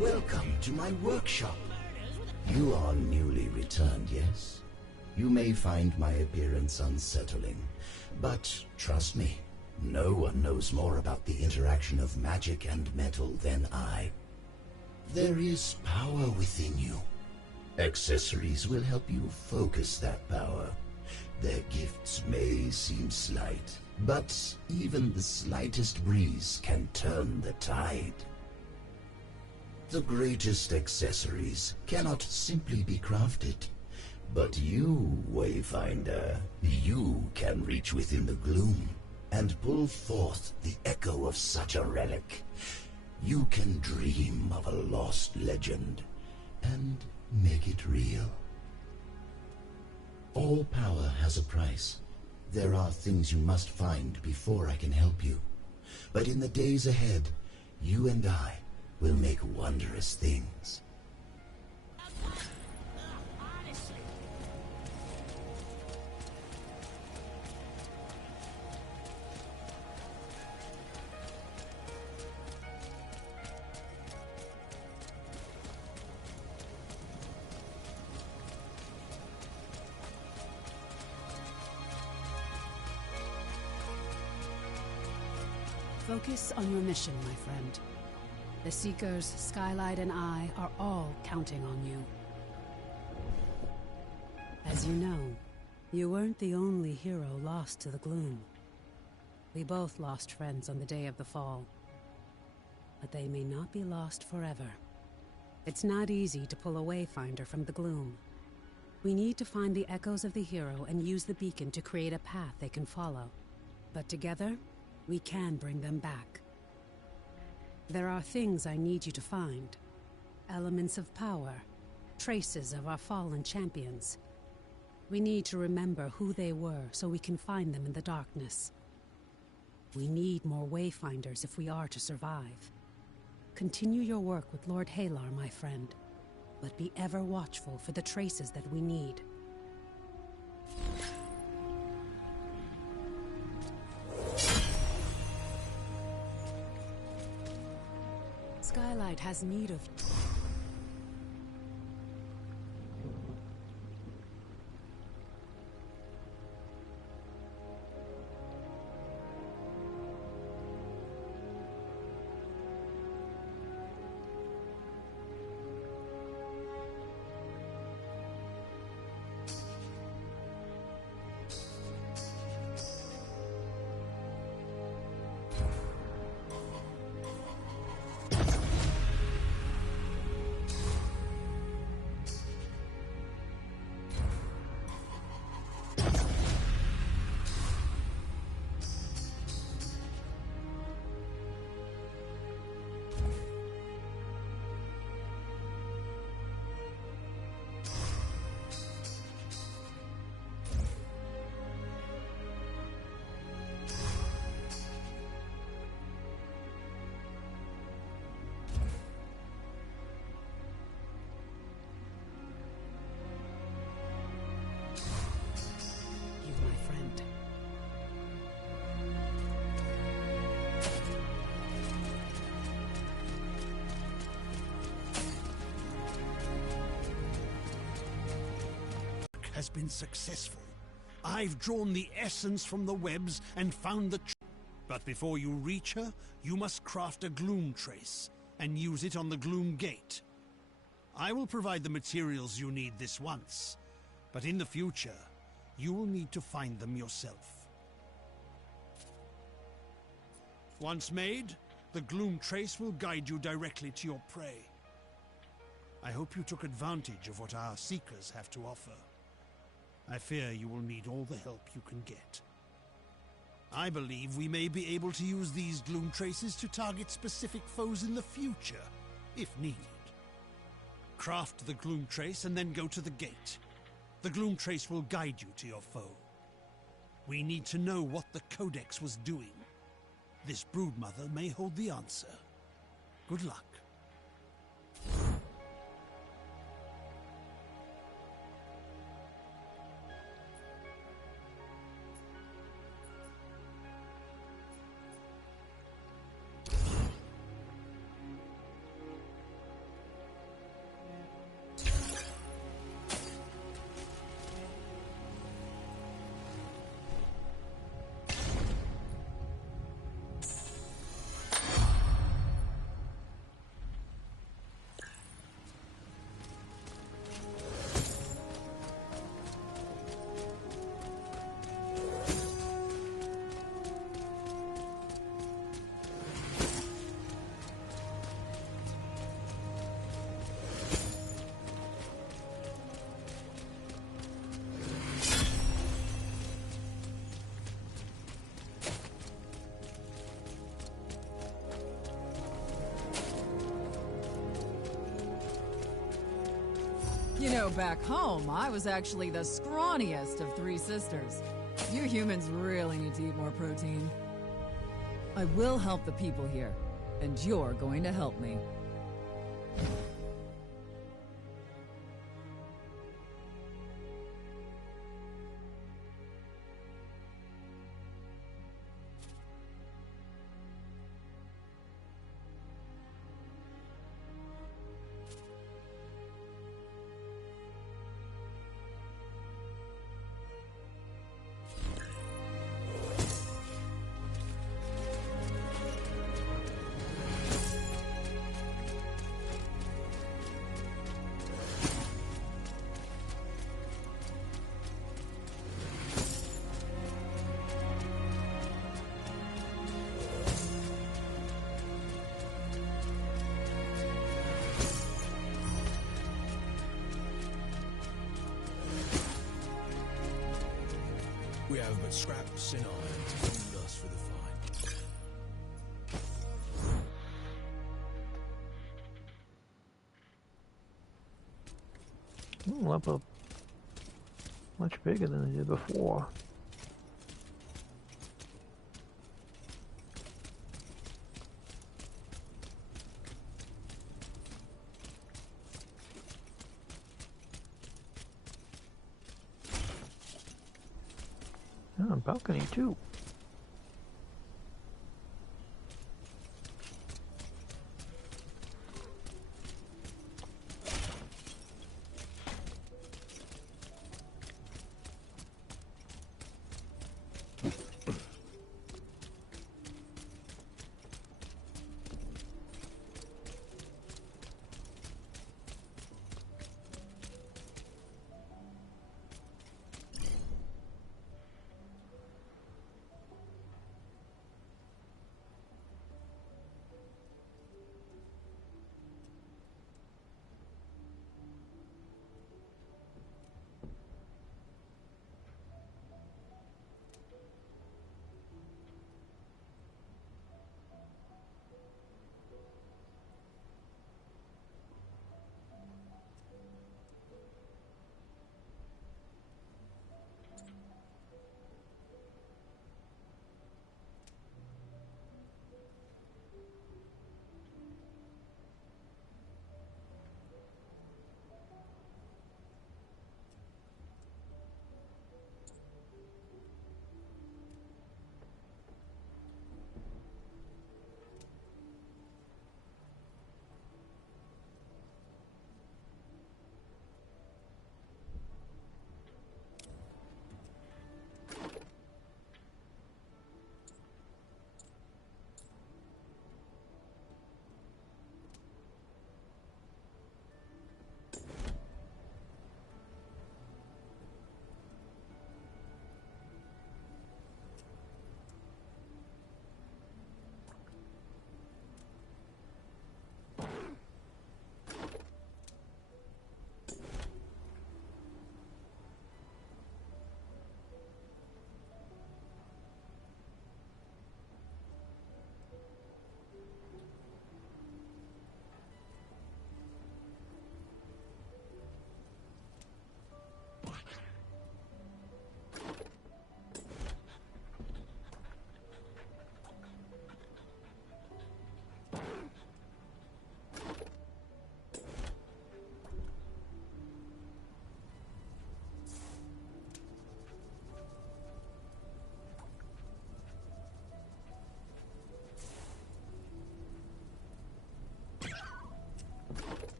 Welcome to my workshop. You are newly returned, yes? You may find my appearance unsettling, but trust me, no one knows more about the interaction of magic and metal than I. There is power within you. Accessories will help you focus that power. Their gifts may seem slight, but even the slightest breeze can turn the tide. The greatest accessories cannot simply be crafted. But you, Wayfinder, you can reach within the gloom and pull forth the echo of such a relic. You can dream of a lost legend and make it real. All power has a price. There are things you must find before I can help you. But in the days ahead, you and I will make wondrous things. Focus on your mission, my friend. The Seekers, Skylight, and I are all counting on you. As you know, you weren't the only hero lost to the gloom. We both lost friends on the day of the fall. But they may not be lost forever. It's not easy to pull a Wayfinder from the gloom. We need to find the echoes of the hero and use the beacon to create a path they can follow. But together, we can bring them back. There are things I need you to find. Elements of power. Traces of our fallen champions. We need to remember who they were so we can find them in the darkness. We need more Wayfinders if we are to survive. Continue your work with Lord Halar, my friend. But be ever watchful for the traces that we need. Skylight has need of... has been successful. I've drawn the essence from the webs and found the But before you reach her, you must craft a gloom trace and use it on the gloom gate. I will provide the materials you need this once, but in the future, you will need to find them yourself. Once made, the gloom trace will guide you directly to your prey. I hope you took advantage of what our seekers have to offer. I fear you will need all the help you can get. I believe we may be able to use these gloom traces to target specific foes in the future, if needed. Craft the gloom trace and then go to the gate. The gloom trace will guide you to your foe. We need to know what the Codex was doing. This broodmother may hold the answer. Good luck. You know, back home, I was actually the scrawniest of three sisters. You humans really need to eat more protein. I will help the people here, and you're going to help me. We have but scraps and iron to feed us for the fight. Level much bigger than I did before. Oh, balcony too.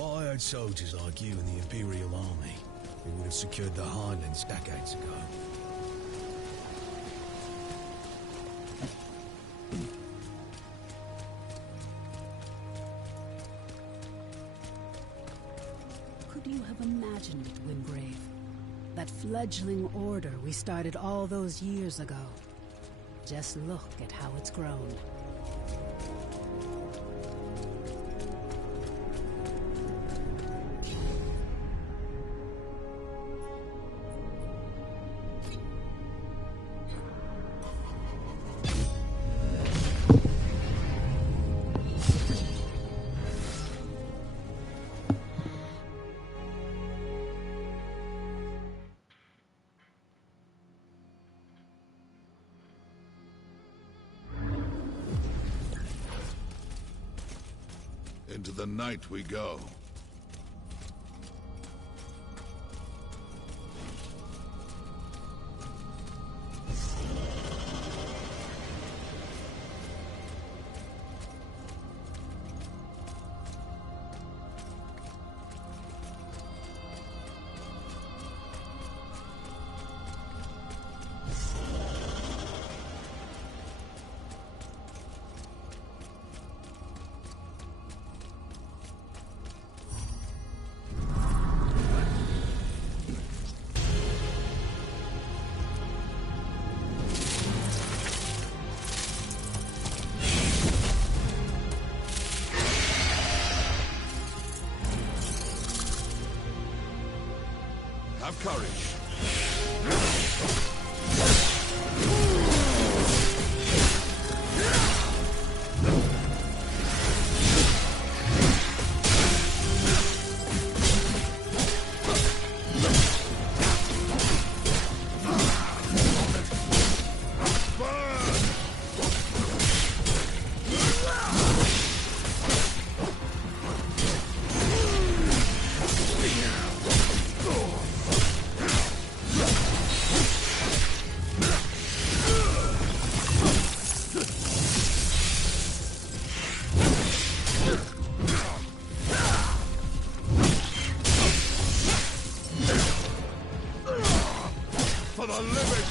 If I had soldiers like you in the Imperial Army, we would have secured the Highlands decades ago. Could you have imagined it, Windbrave? That fledgling order we started all those years ago. Just look at how it's grown. Into the night we go. Have courage. For the living!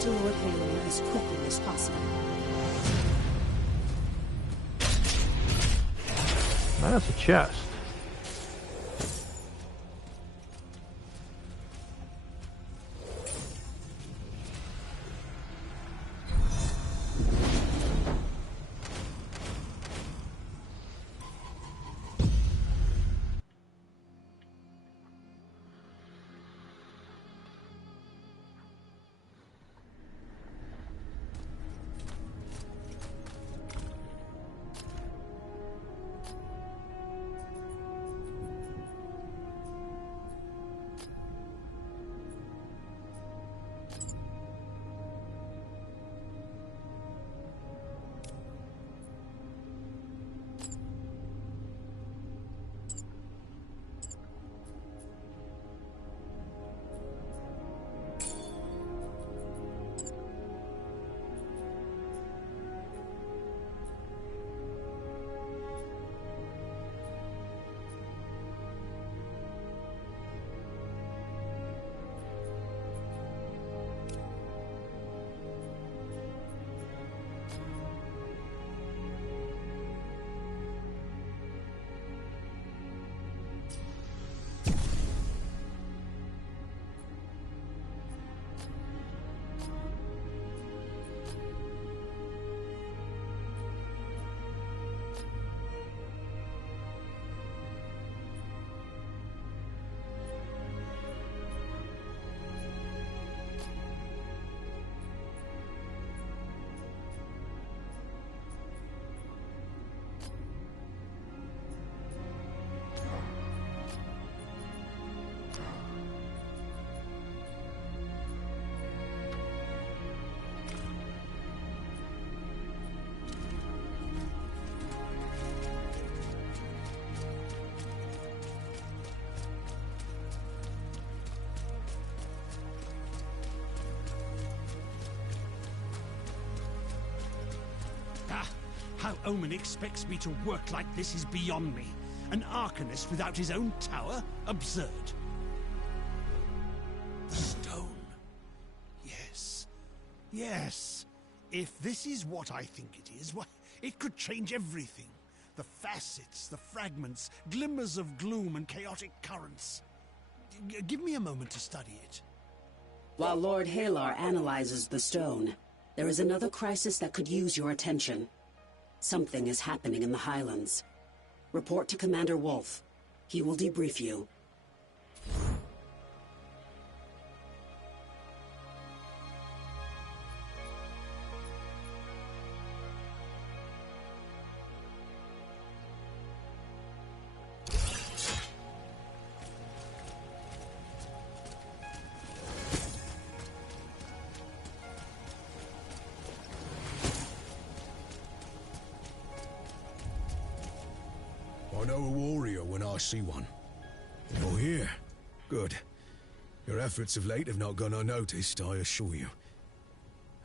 To Lord Halo as quickly as possible. That's a chest. How Omen expects me to work like this is beyond me. An Arcanist without his own tower? Absurd. The stone. Yes. Yes. If this is what I think it is, why, it could change everything. The facets, the fragments, glimmers of gloom and chaotic currents. Give me a moment to study it. While Lord Halar analyzes the stone, there is another crisis that could use your attention. Something is happening in the Highlands. Report to Commander Wolf. He will debrief you. I know a warrior when I see one. You're here. Good. Your efforts of late have not gone unnoticed, I assure you.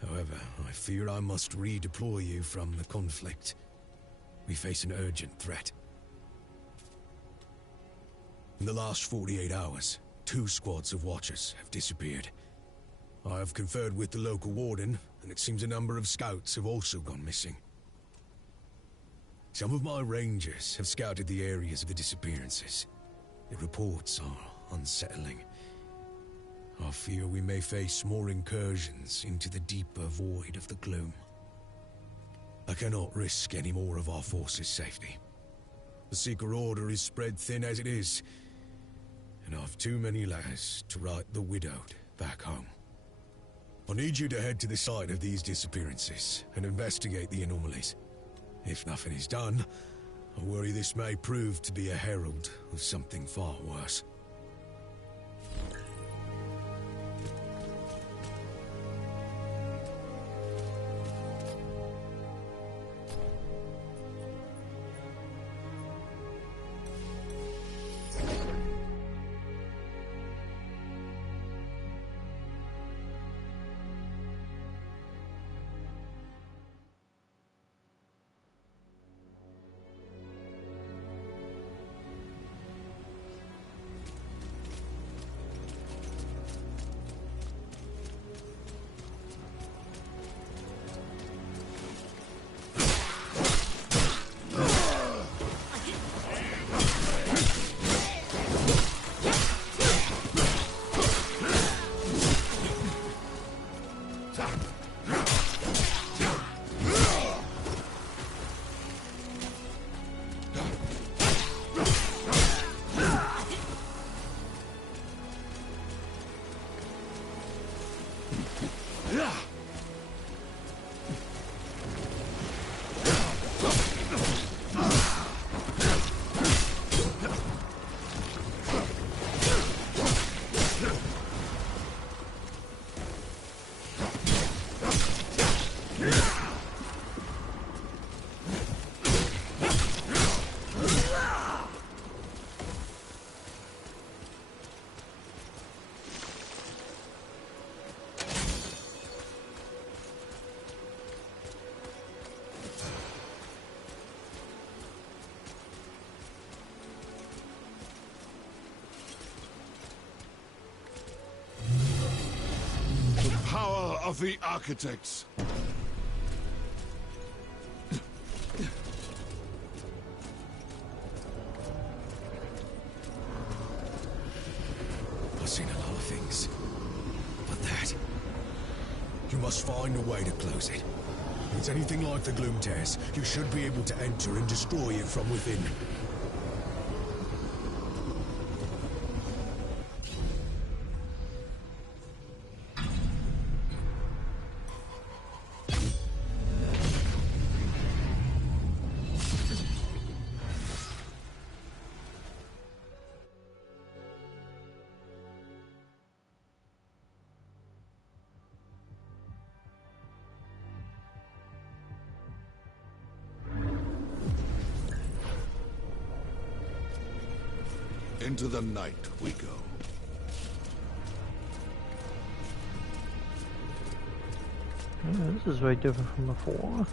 However, I fear I must redeploy you from the conflict. We face an urgent threat. In the last 48 hours, 2 squads of Watchers have disappeared. I have conferred with the local warden, and it seems a number of scouts have also gone missing. Some of my rangers have scouted the areas of the disappearances. The reports are unsettling. I fear we may face more incursions into the deeper void of the gloom. I cannot risk any more of our forces' safety. The Seeker Order is spread thin as it is, and I've too many letters to write the widowed back home. I need you to head to the site of these disappearances and investigate the anomalies. If nothing is done, I worry this may prove to be a herald of something far worse. Power of the Architects. I've seen a lot of things, but that... You must find a way to close it. If it's anything like the Gloom Tears, you should be able to enter and destroy it from within. Into the night we go. Yeah, this is very different from before.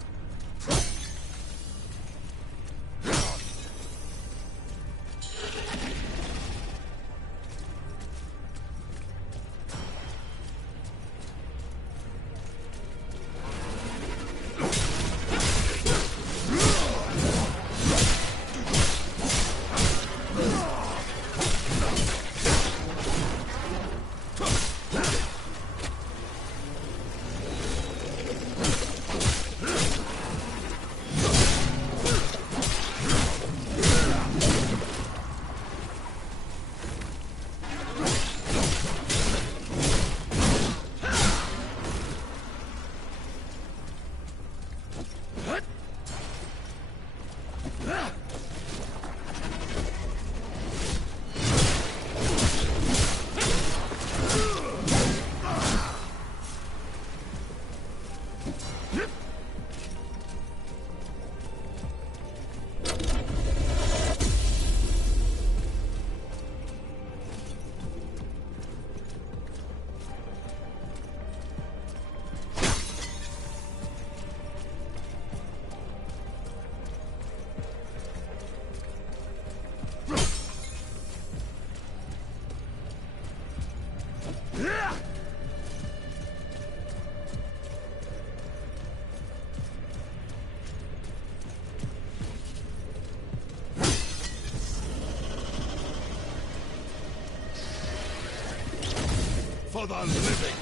for the living!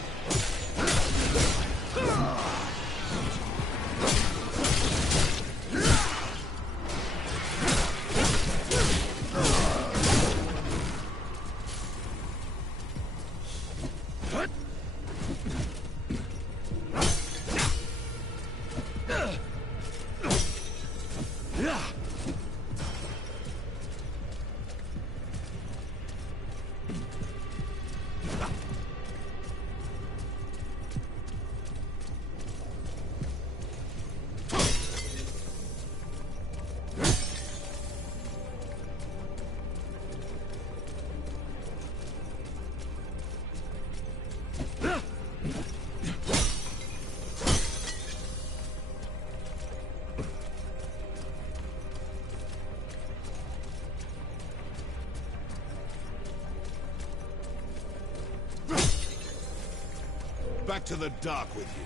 Back to the dark with you.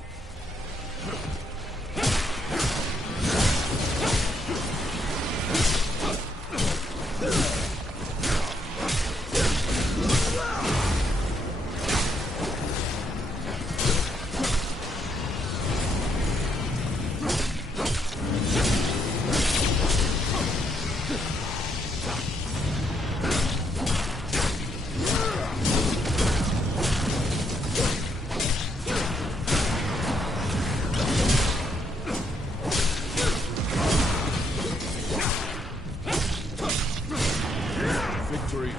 Victory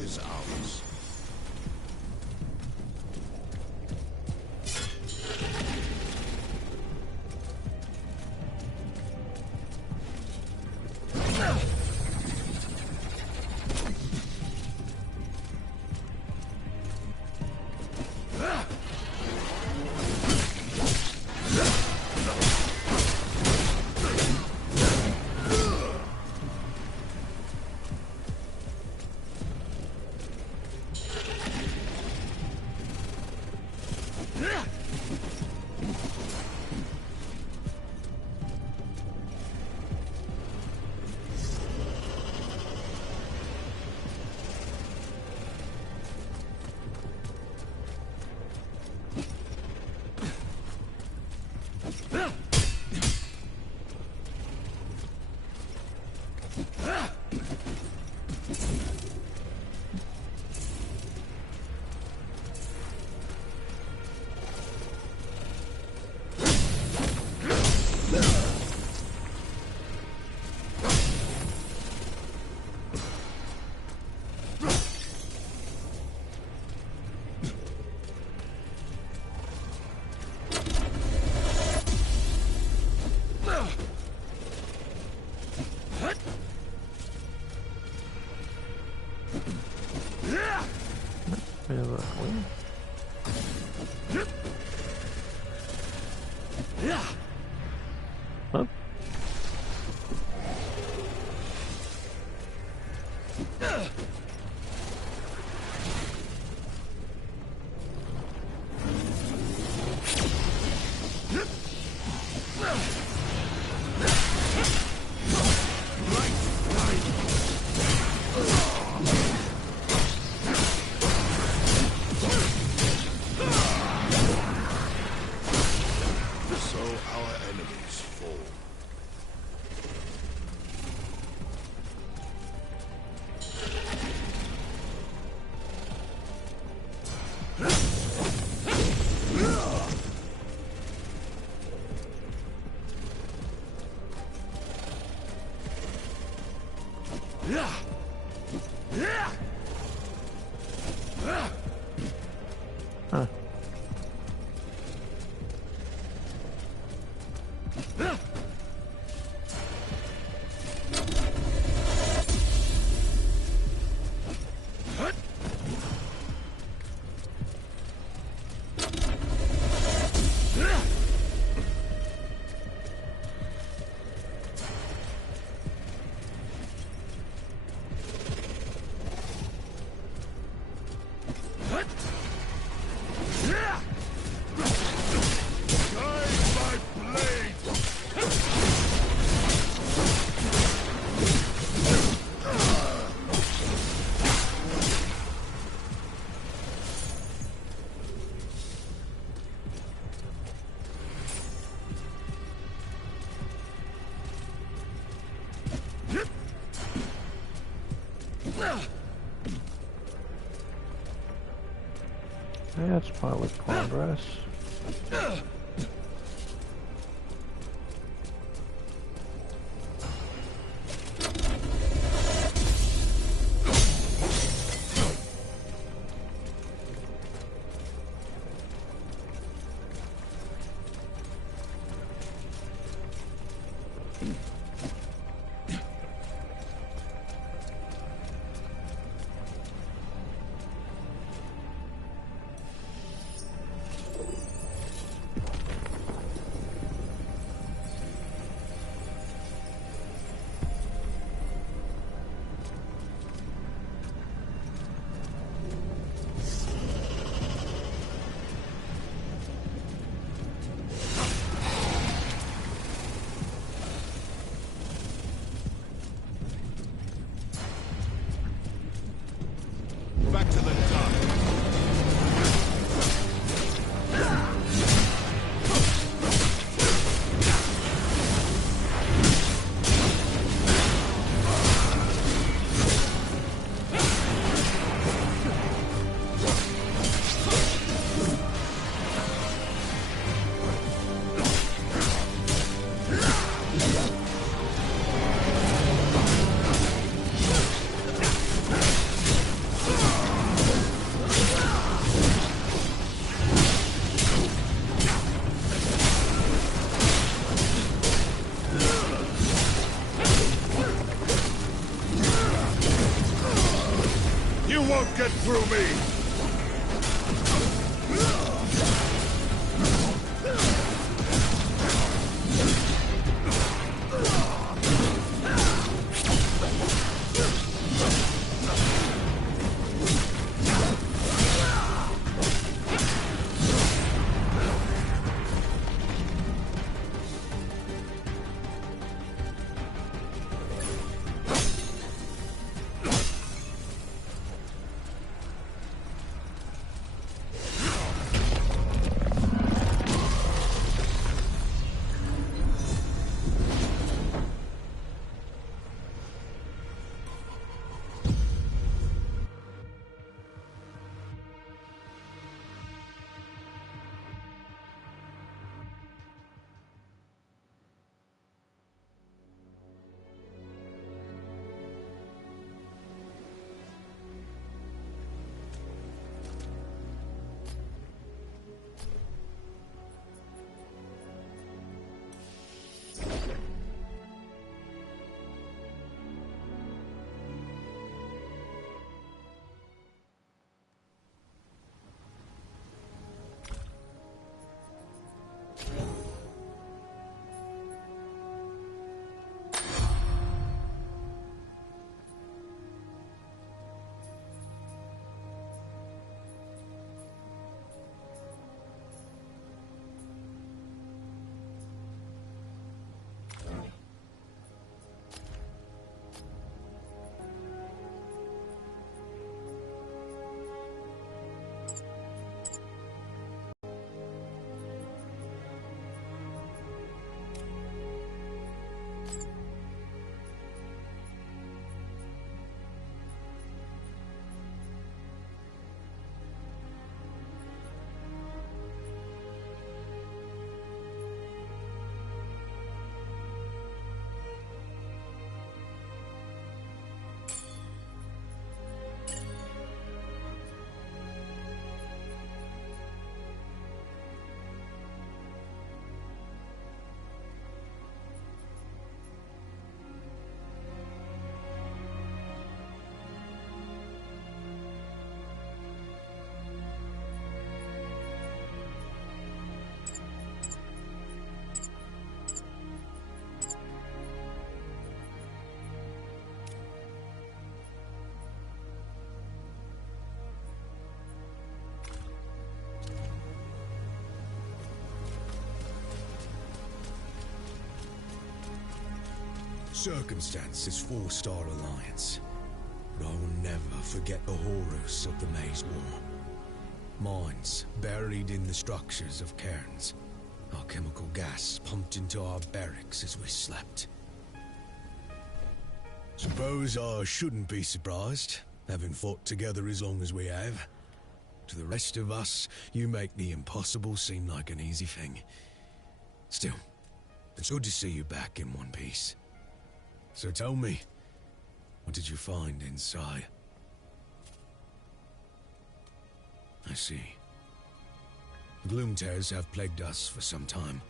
is ours. Huh? So our enemies fall. Huh. That's probably progress. Back to the dock. You won't get through me! Circumstance is 4-star alliance, but I will never forget the horrors of the Maze War. Mines buried in the structures of cairns, our chemical gas pumped into our barracks as we slept. Suppose I shouldn't be surprised, having fought together as long as we have. To the rest of us, you make the impossible seem like an easy thing. Still, it's good to see you back in one piece. So tell me, what did you find inside? I see. The gloom tears have plagued us for some time.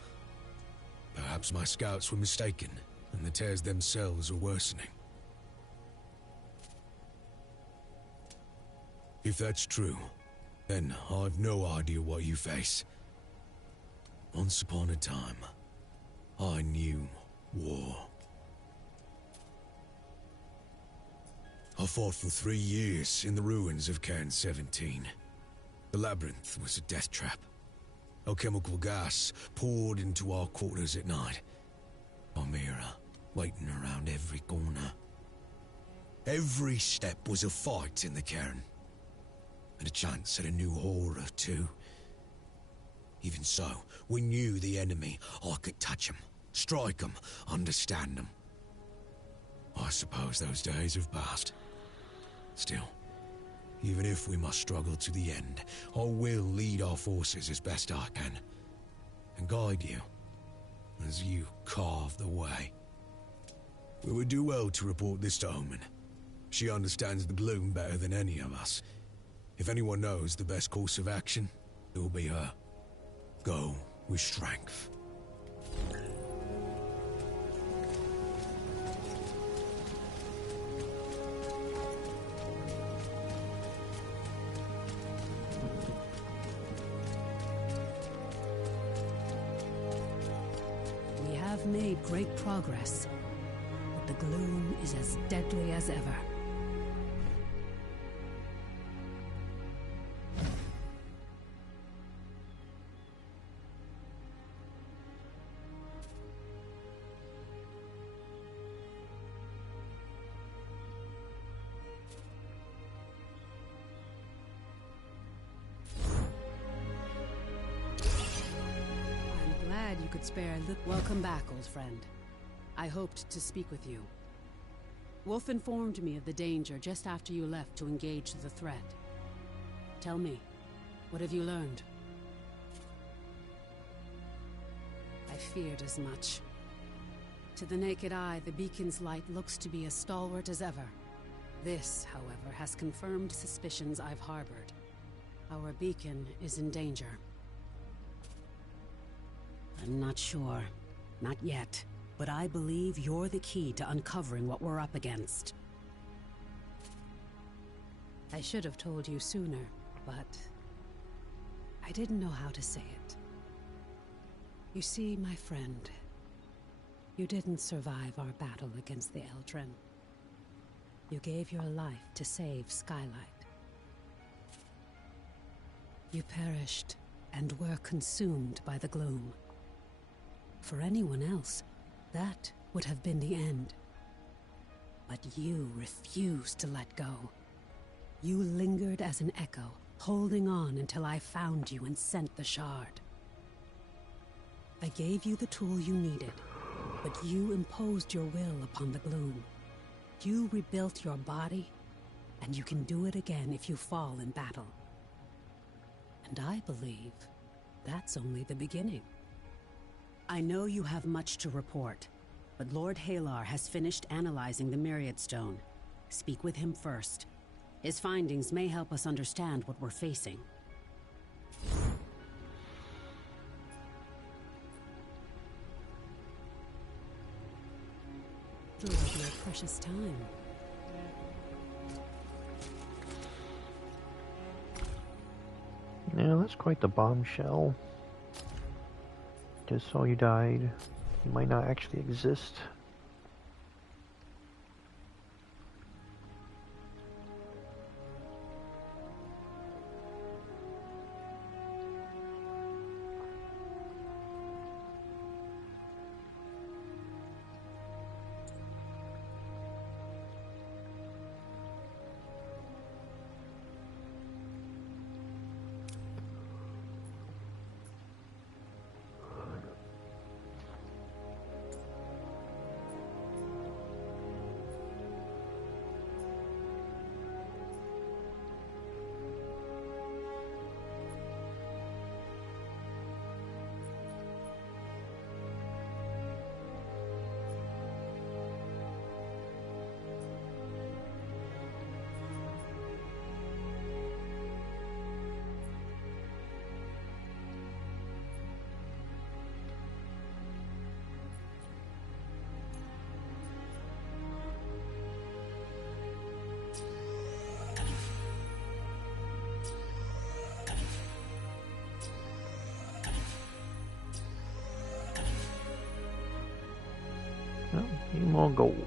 Perhaps my scouts were mistaken, and the tears themselves are worsening. If that's true, then I've no idea what you face. Once upon a time, I knew war. I fought for 3 years in the ruins of Cairn 17. The labyrinth was a death trap. Alchemical gas poured into our quarters at night. Chimera waiting around every corner. Every step was a fight in the cairn, and a chance at a new horror too. Even so, we knew the enemy. I could touch them, strike them, understand them. I suppose those days have passed. Still, even if we must struggle to the end, I will lead our forces as best I can, and guide you as you carve the way. We would do well to report this to Omen. She understands the gloom better than any of us. If anyone knows the best course of action, it will be her. Go with strength. We have made great progress, but the gloom is as deadly as ever. You could spare a little. Welcome back, old friend. I hoped to speak with you. Wolf informed me of the danger just after you left to engage the threat. Tell me, what have you learned? I feared as much. To the naked eye, the beacon's light looks to be as stalwart as ever. This, however, has confirmed suspicions I've harbored. Our beacon is in danger. I'm not sure. Not yet. But I believe you're the key to uncovering what we're up against. I should have told you sooner, but I didn't know how to say it. You see, my friend, you didn't survive our battle against the Eldrin. You gave your life to save Skylight. You perished and were consumed by the gloom. For anyone else, that would have been the end. But you refused to let go. You lingered as an echo, holding on until I found you and sent the shard. I gave you the tool you needed, but you imposed your will upon the gloom. You rebuilt your body, and you can do it again if you fall in battle. And I believe that's only the beginning. I know you have much to report, but Lord Halar has finished analyzing the Myriad Stone. Speak with him first. His findings may help us understand what we're facing. It'll be your precious time. Yeah, that's quite the bombshell. Just saw you died. You might not actually exist. more gold.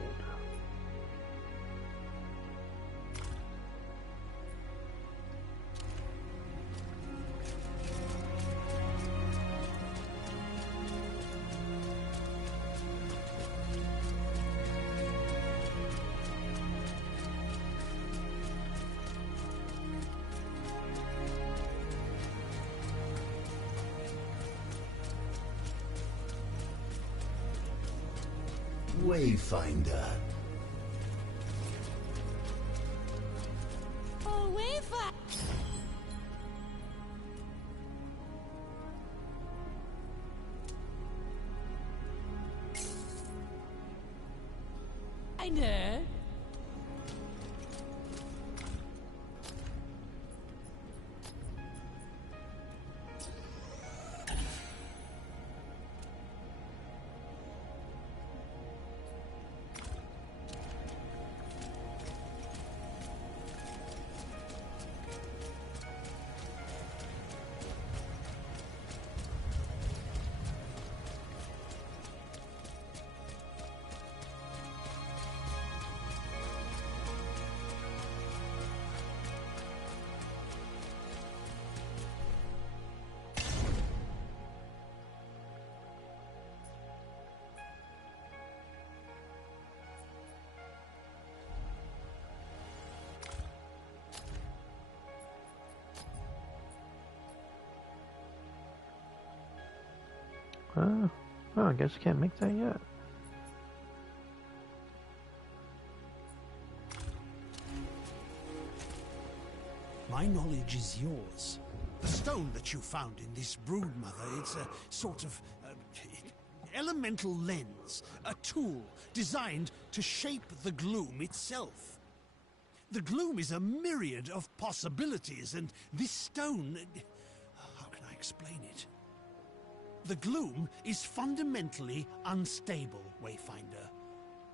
Wayfinder. Oh, Wayfinder! Oh, I guess I can't make that yet. My knowledge is yours. The stone that you found in this brood, Mother, it's a sort of elemental lens, a tool designed to shape the gloom itself. The gloom is a myriad of possibilities, and this stone... how can I explain it? The gloom is fundamentally unstable, Wayfinder.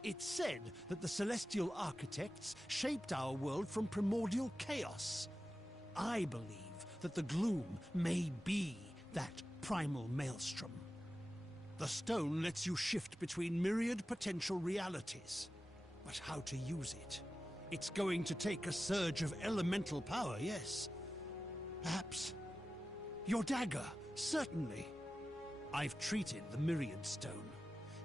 It's said that the celestial architects shaped our world from primordial chaos. I believe that the gloom may be that primal maelstrom. The stone lets you shift between myriad potential realities. But how to use it? It's going to take a surge of elemental power, yes. Perhaps your dagger, certainly. I've treated the Myriad Stone.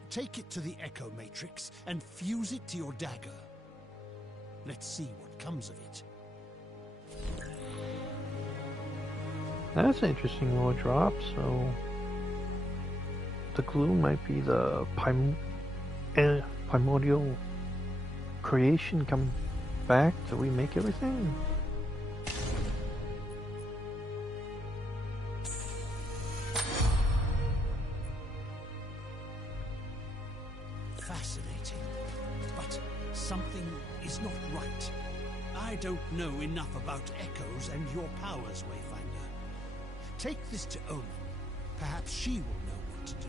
Take it to the Echo Matrix and fuse it to your dagger. Let's see what comes of it. That's an interesting little drop, so... the gloom might be the primordial creation coming back to remake everything? Fascinating. But something is not right. I don't know enough about echoes and your powers, Wayfinder. Take this to Omen. Perhaps she will know what to do.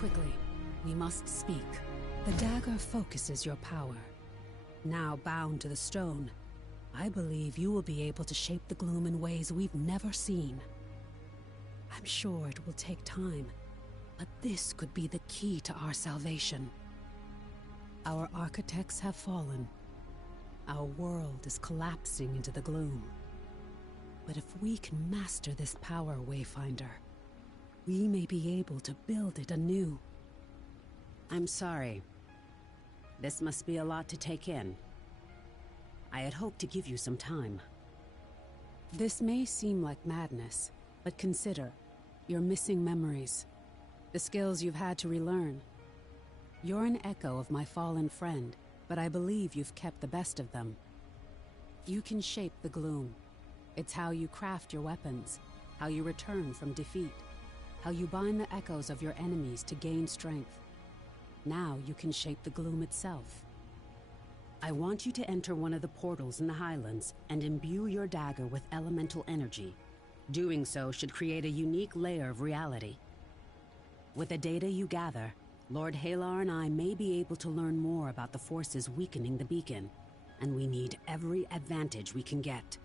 Quickly, we must speak. The dagger focuses your power. Now bound to the stone, I believe you will be able to shape the gloom in ways we've never seen. I'm sure it will take time, but this could be the key to our salvation. Our architects have fallen. Our world is collapsing into the gloom. But if we can master this power, Wayfinder, we may be able to build it anew. I'm sorry. This must be a lot to take in. I had hoped to give you some time. This may seem like madness, but consider, you're missing memories. The skills you've had to relearn. You're an echo of my fallen friend, but I believe you've kept the best of them. You can shape the gloom. It's how you craft your weapons, how you return from defeat, how you bind the echoes of your enemies to gain strength. Now you can shape the gloom itself. I want you to enter one of the portals in the Highlands and imbue your dagger with elemental energy. Doing so should create a unique layer of reality. With the data you gather, Lord Halar and I may be able to learn more about the forces weakening the beacon. and we need every advantage we can get.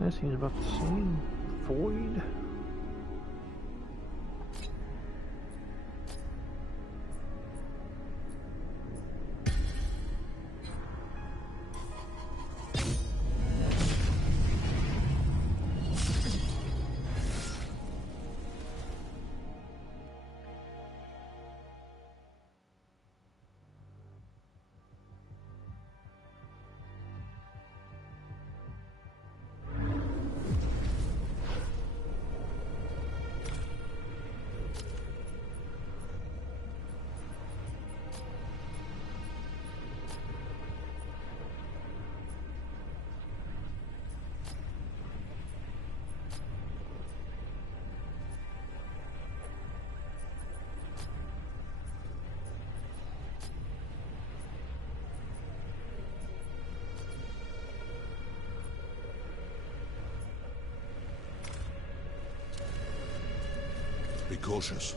That seems about the same. Void. Be cautious.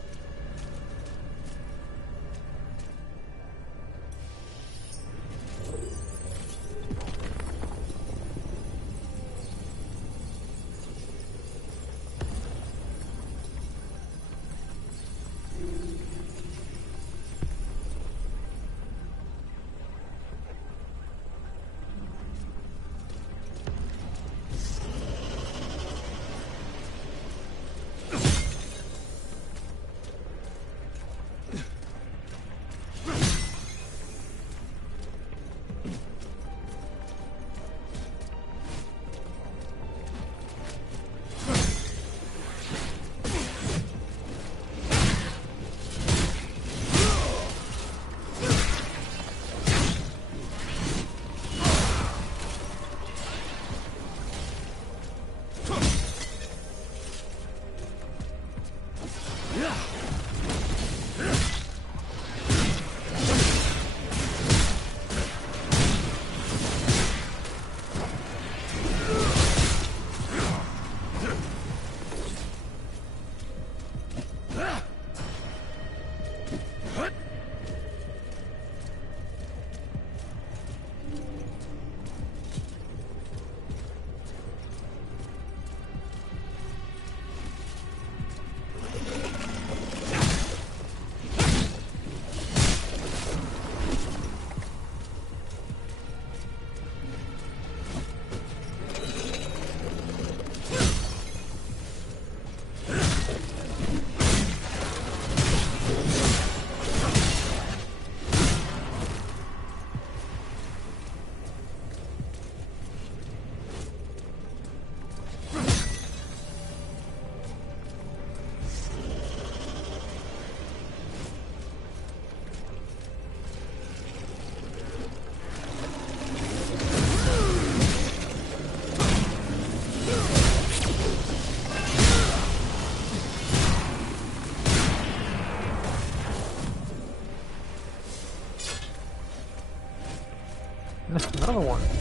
Another one.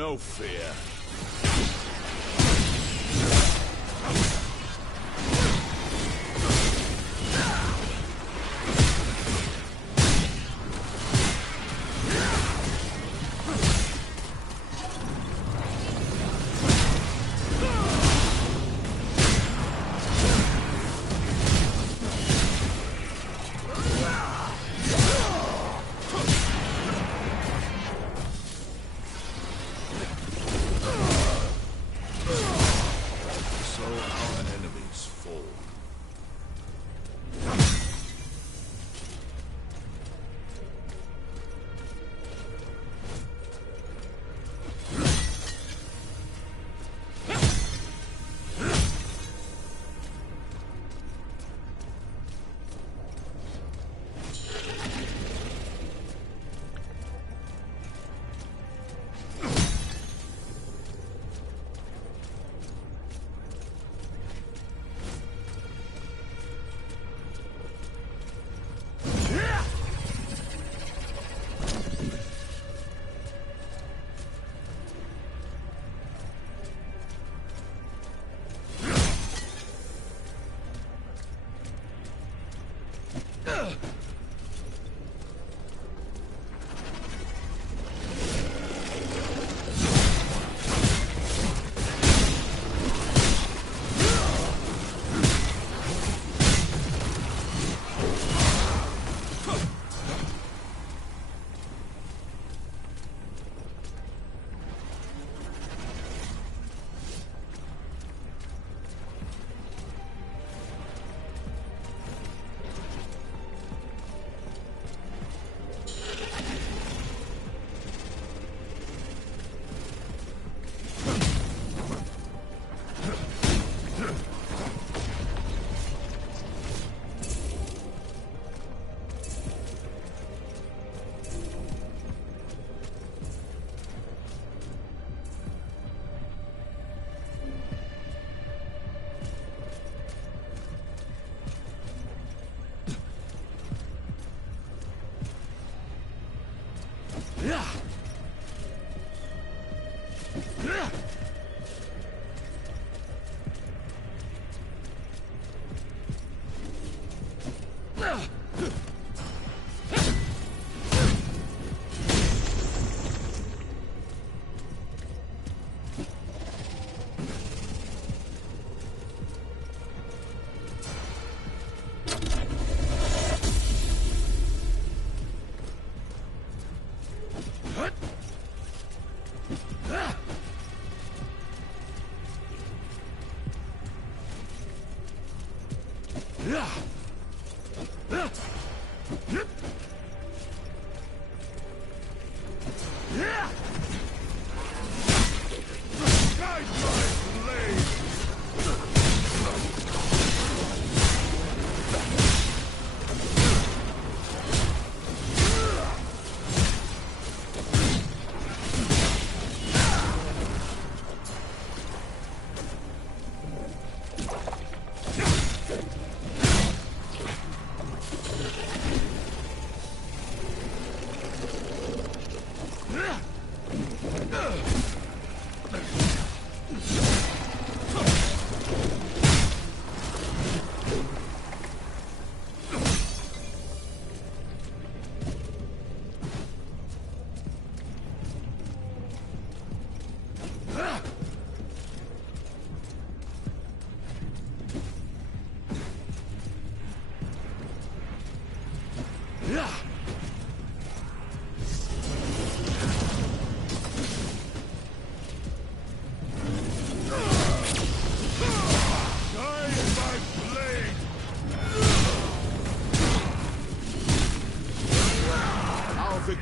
No fear.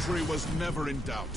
victory was never in doubt.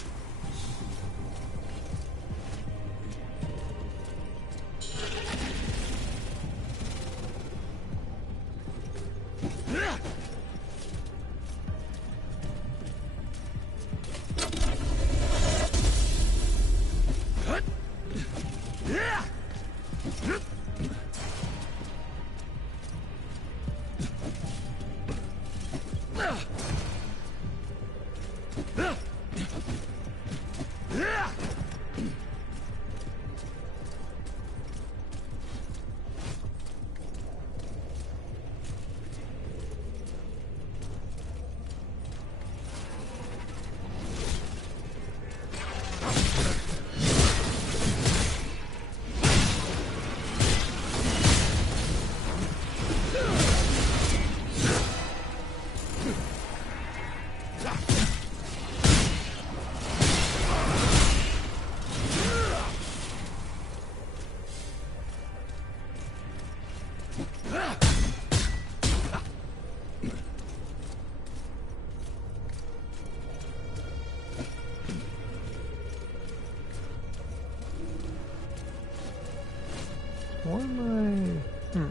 What am I...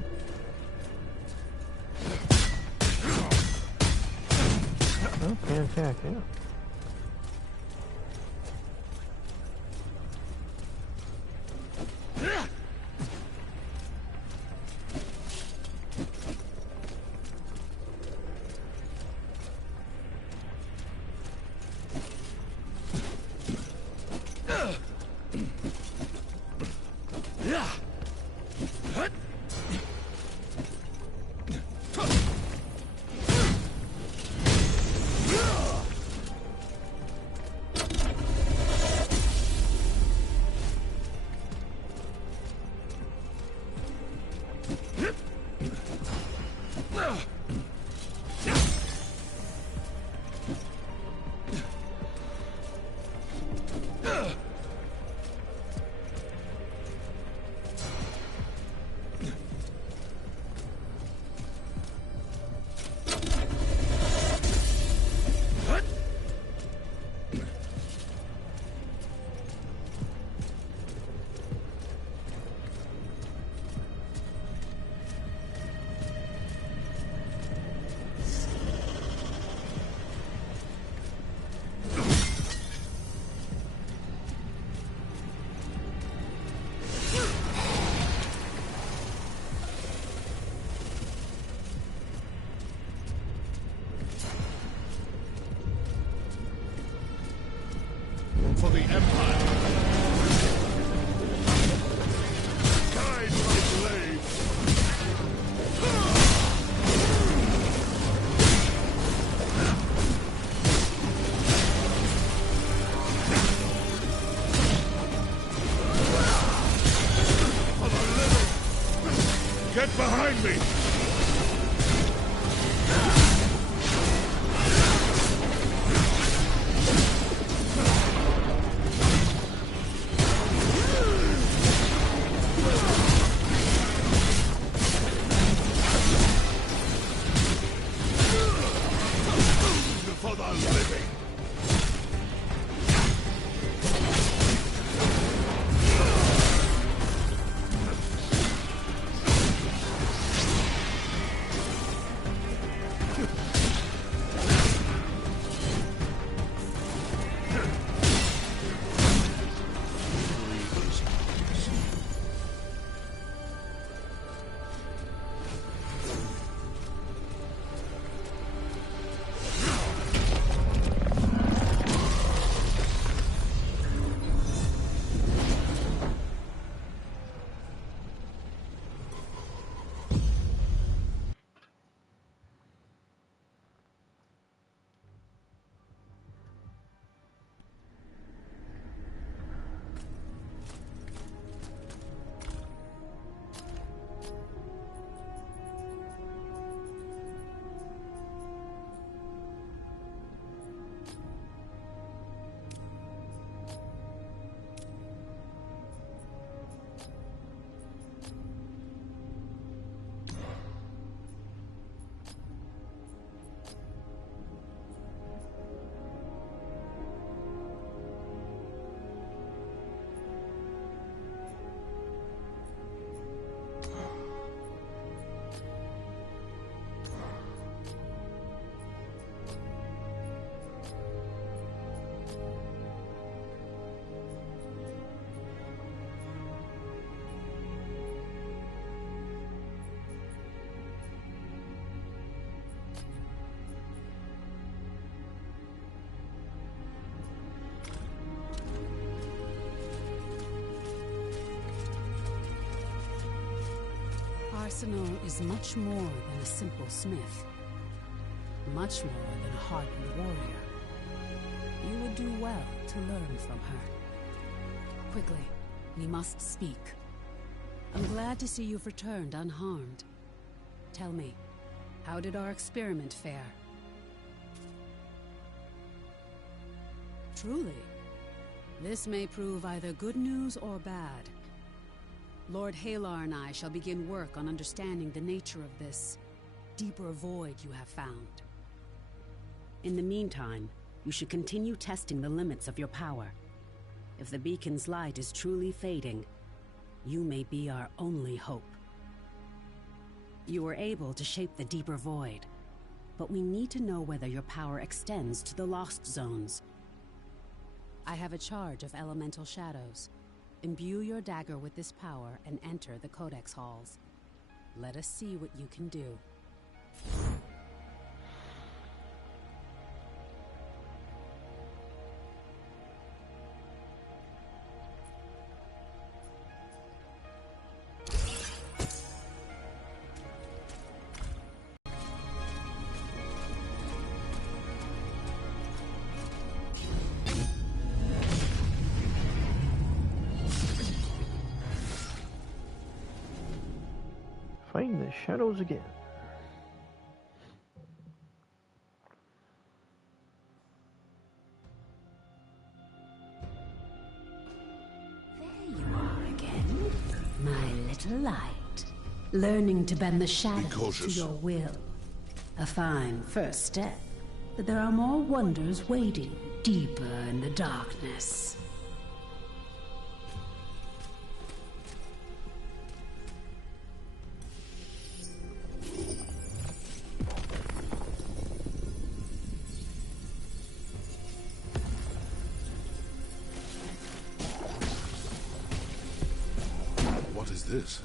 Oh, can't attack, yeah. For the Empire. Guide my blade. For the living. Get behind me. For the living. arsenal is much more than a simple smith. Much more than a hardened warrior. You would do well to learn from her. Quickly, we must speak. I'm glad to see you've returned unharmed. Tell me, how did our experiment fare? Truly, this may prove either good news or bad. Lord Halar and I shall begin work on understanding the nature of this deeper void you have found. In the meantime, you should continue testing the limits of your power. If the beacon's light is truly fading, you may be our only hope. You were able to shape the deeper void, but we need to know whether your power extends to the lost zones. I have a charge of elemental shadows. Imbue your dagger with this power and enter the Codex halls. Let us see what you can do. Fighting the shadows again. There you are again, my little light. Learning to bend the shadows to your will. A fine first step, but there are more wonders waiting deeper in the darkness. What is this?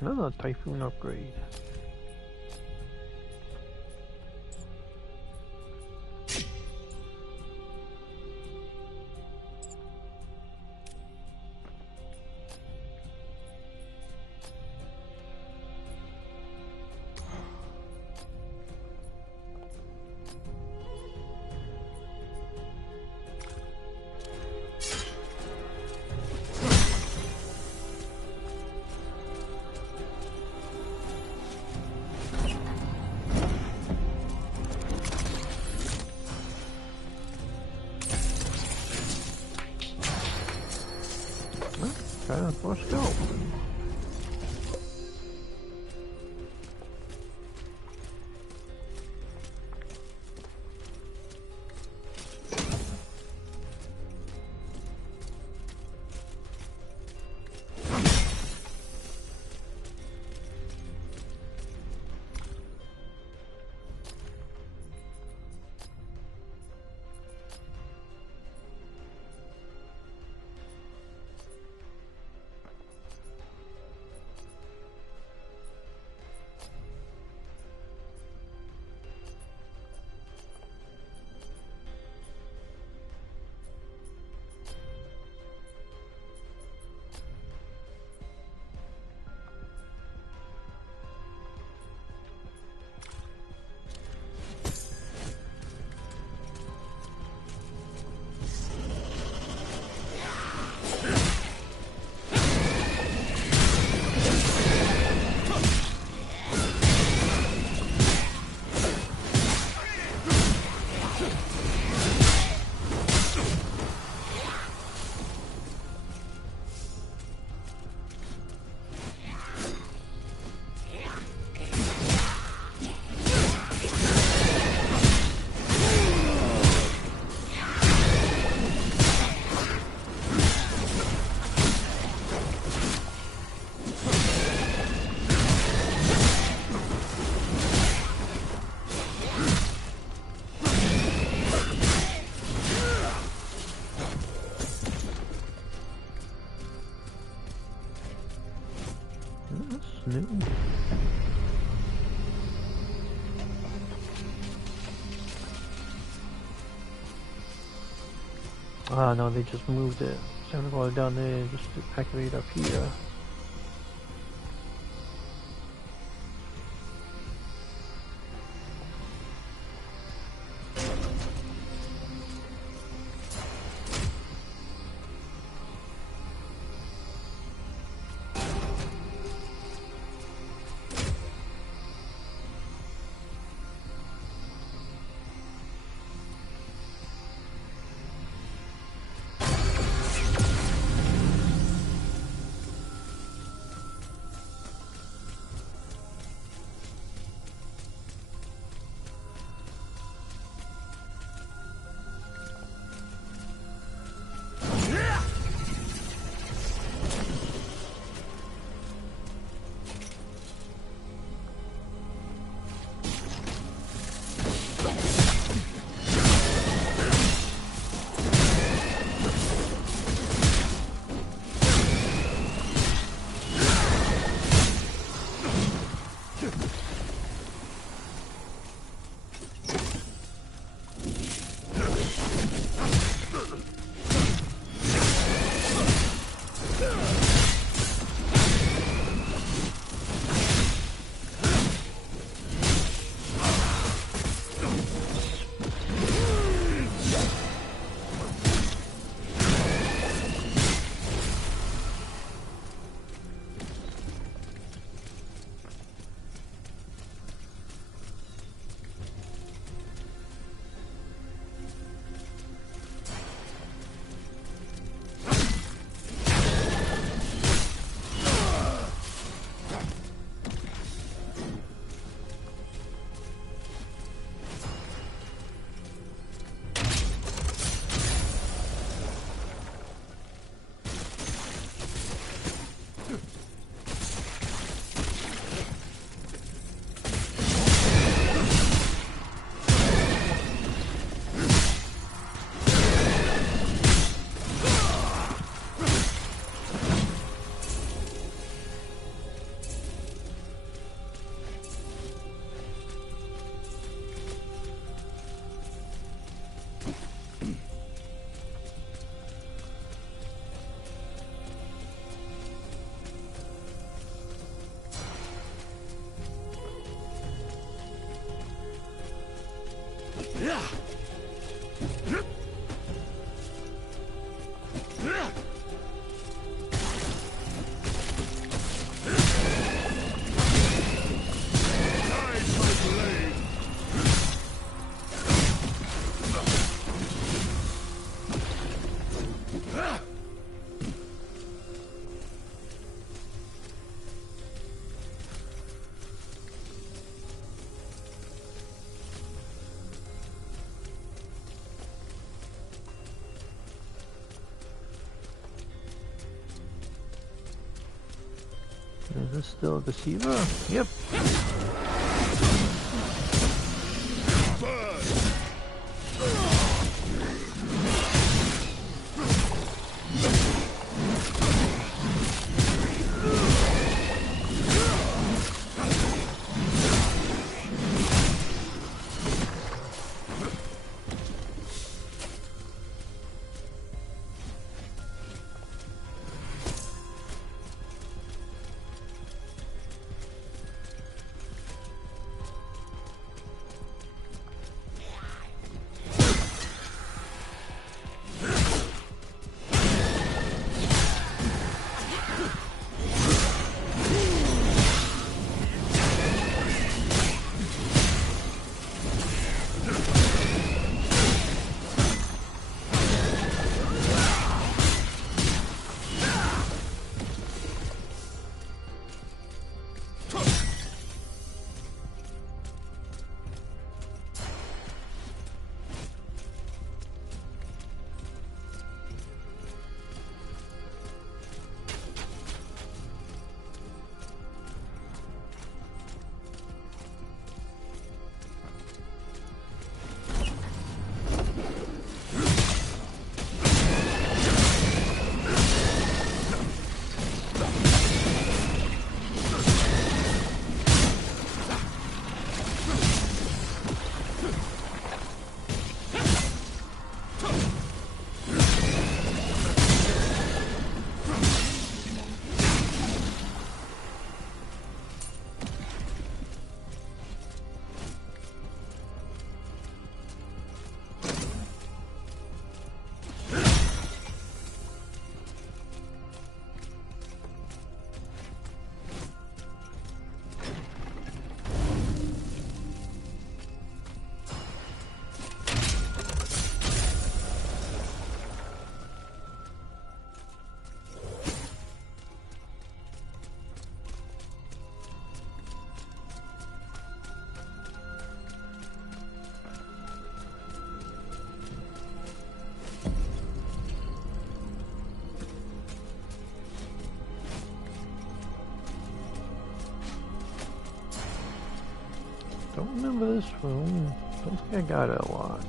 Another Typhoon upgrade. Let's go. new. Ah, no, they just moved it. So I'm gonna go down there just to activate up here. Is this still a deceiver? Yep. Don't remember this room. Don't think I got it a lot.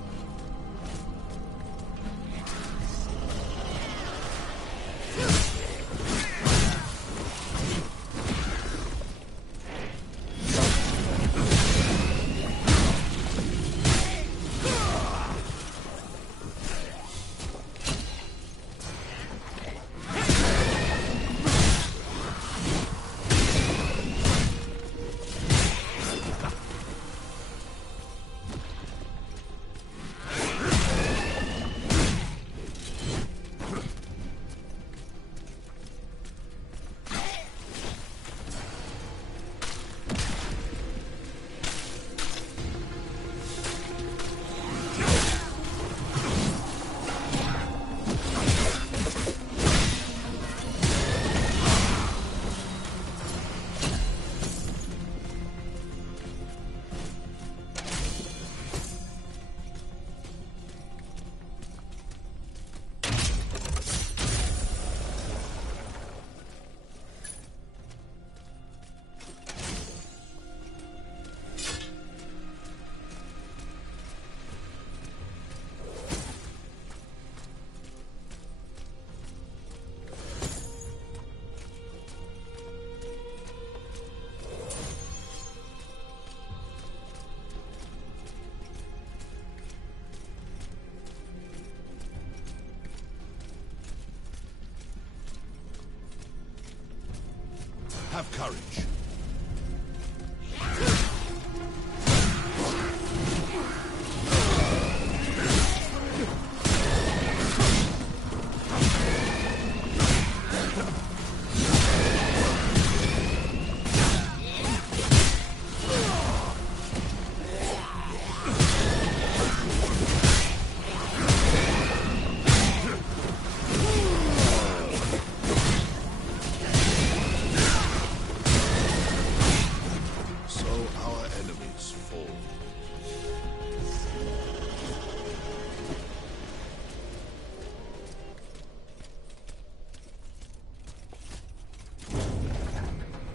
Have courage.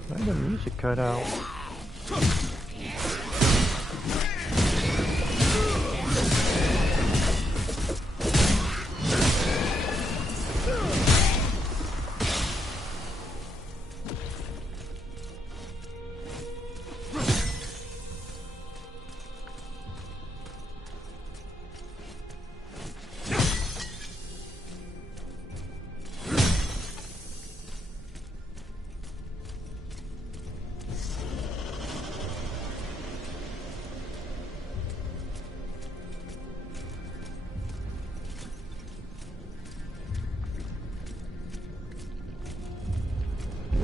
Why the music cut out?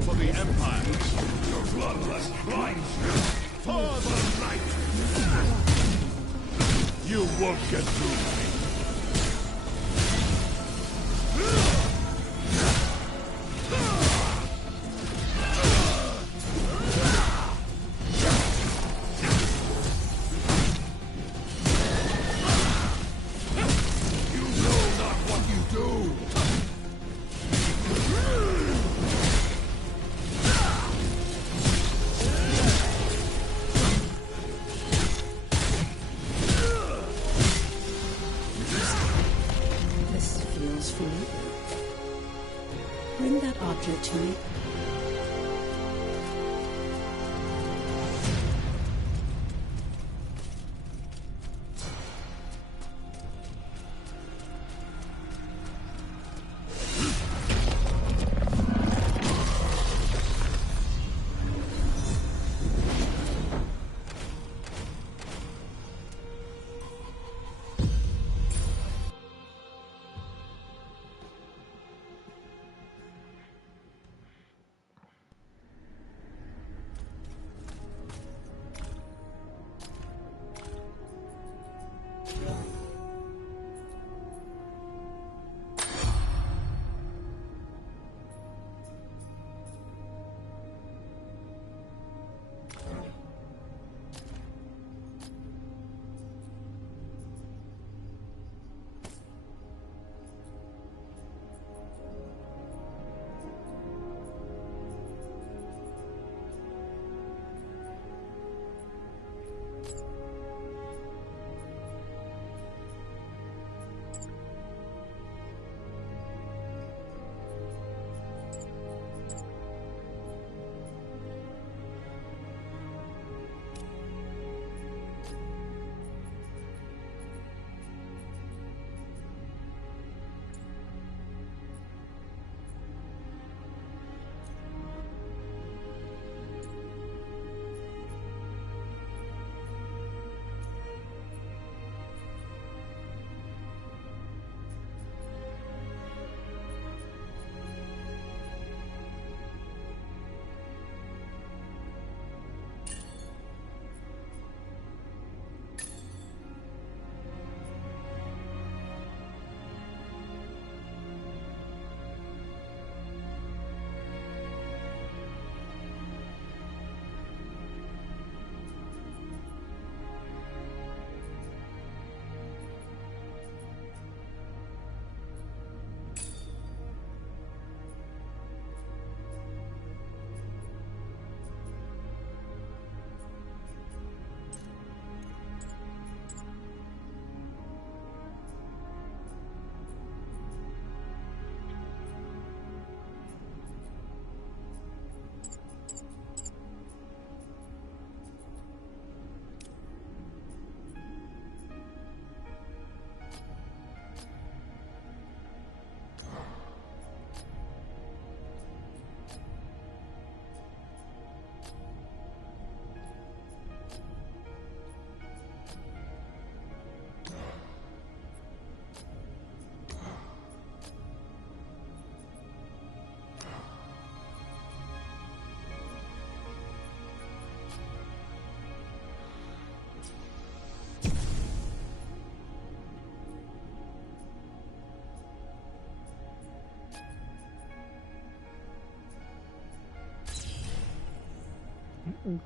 For the Empire, your bloodlust blinds you. For the light! You won't get through me. You know not what you do! Bring that object to me.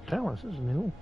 Talents is new.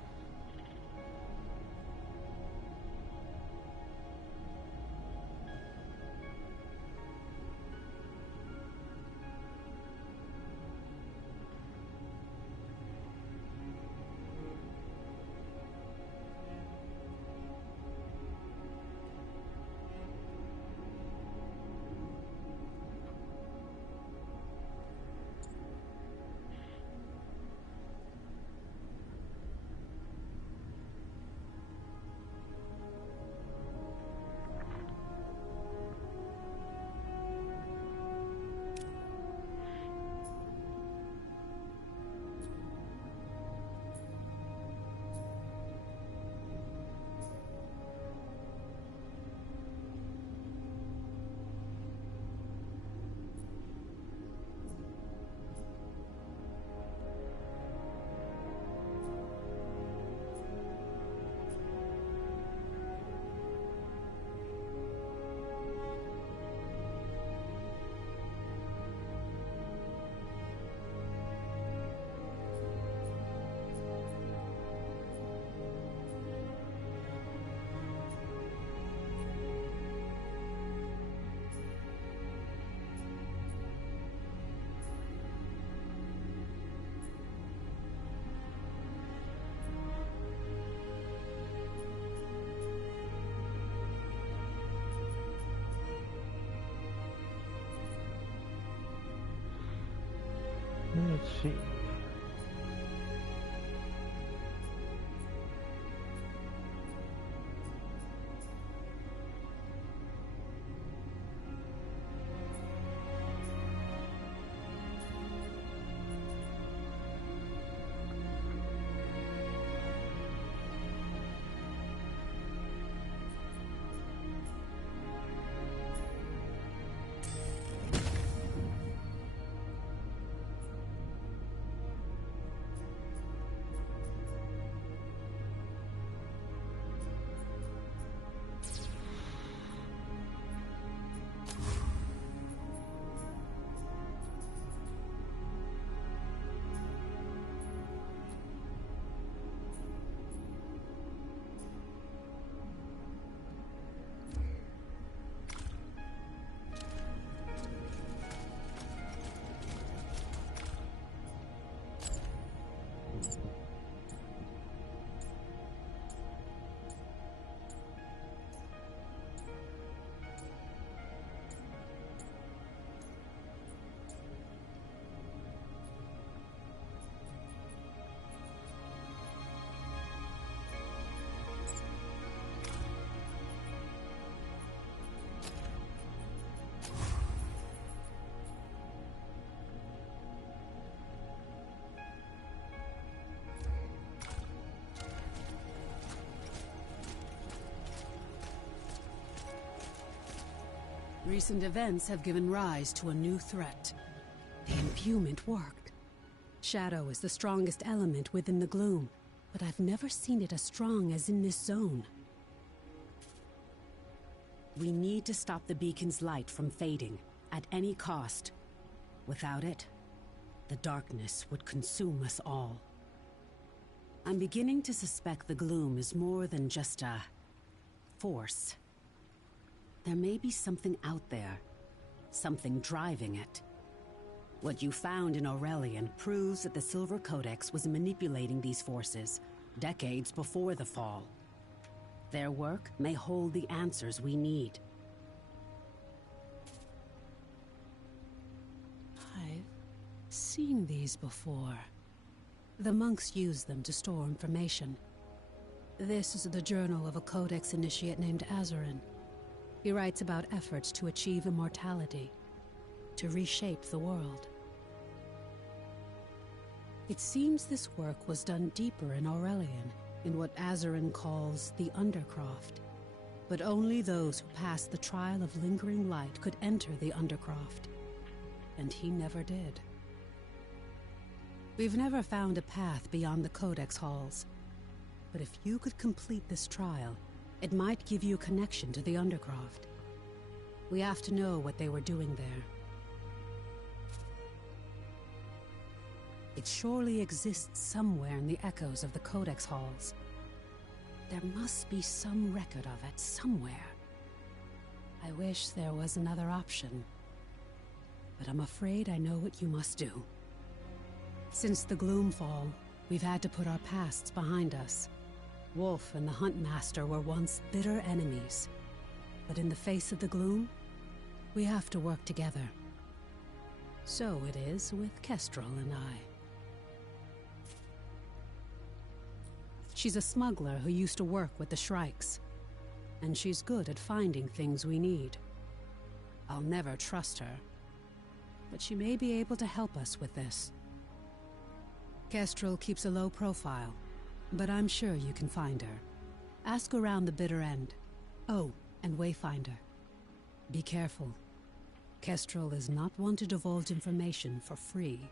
Let's see. Recent events have given rise to a new threat. The imbuement worked. Shadow is the strongest element within the gloom, but I've never seen it as strong as in this zone. We need to stop the beacon's light from fading, at any cost. Without it, the darkness would consume us all. I'm beginning to suspect the gloom is more than just a force. There may be something out there, something driving it. What you found in Aurelian proves that the Silver Codex was manipulating these forces decades before the fall. Their work may hold the answers we need. I've seen these before. The monks use them to store information. This is the journal of a Codex initiate named Azarin. He writes about efforts to achieve immortality, to reshape the world. It seems this work was done deeper in Aurelian, in what Azarin calls the Undercroft. But only those who passed the trial of lingering light could enter the Undercroft. And he never did. We've never found a path beyond the Codex halls. But if you could complete this trial, it might give you a connection to the Undercroft. We have to know what they were doing there. It surely exists somewhere in the echoes of the Codex halls. There must be some record of it somewhere. I wish there was another option. But I'm afraid I know what you must do. Since the Gloomfall, we've had to put our pasts behind us. Wolf and the Huntmaster were once bitter enemies. But in the face of the gloom, we have to work together. So it is with Kestrel and I. She's a smuggler who used to work with the Shrikes. And she's good at finding things we need. I'll never trust her. But she may be able to help us with this. Kestrel keeps a low profile, but I'm sure you can find her. Ask around the bitter end. Oh, and Wayfinder. Be careful. Kestrel is not one to divulge information for free.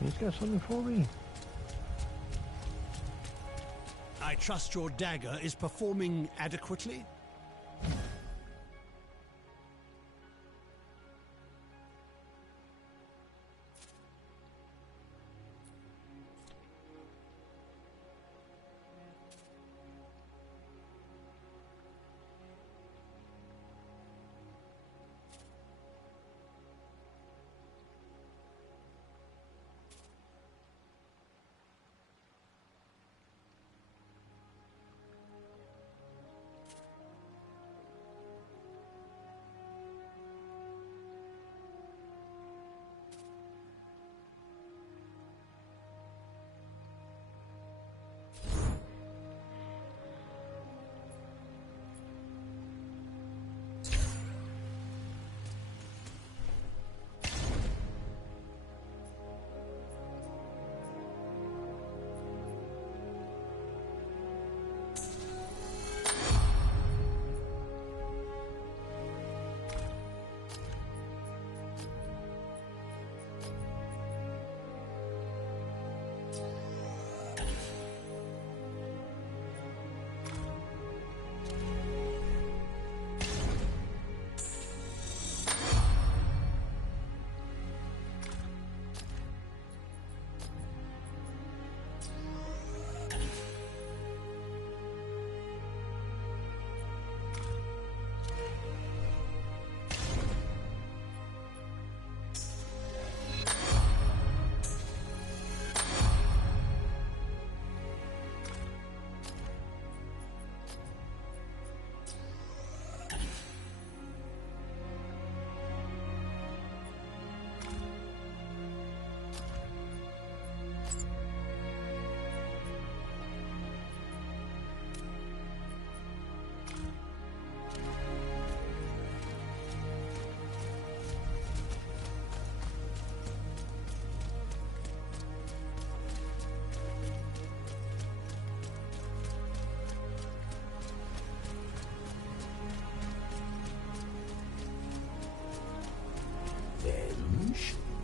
He's got something for me. I trust your dagger is performing adequately?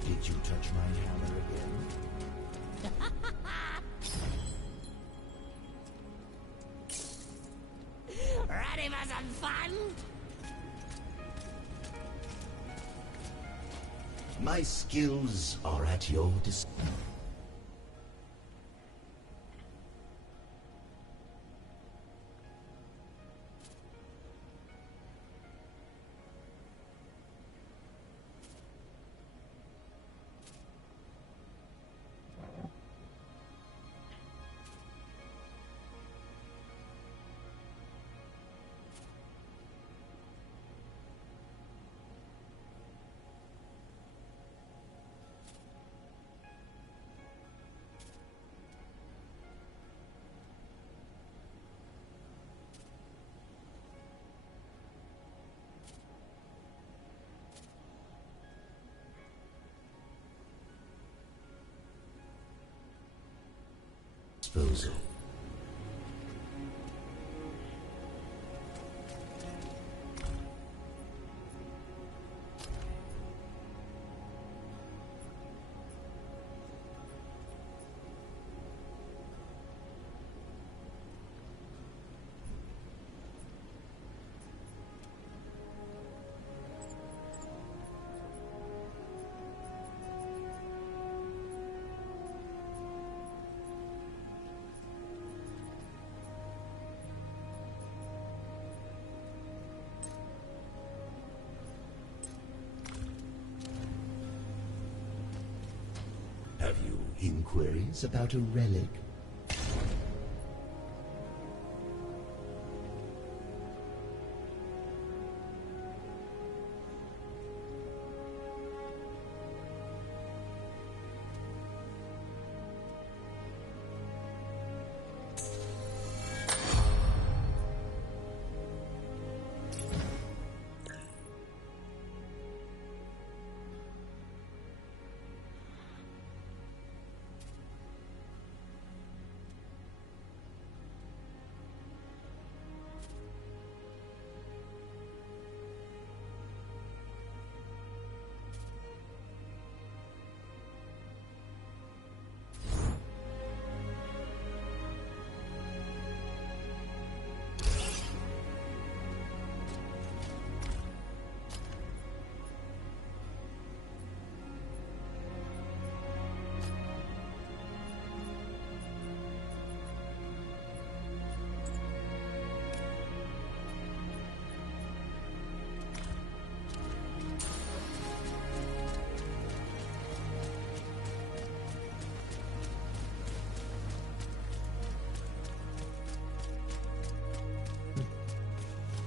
Did you touch my hammer again? Ready for some fun? My skills are at your disposal. disposal. Have you inquiries about a relic?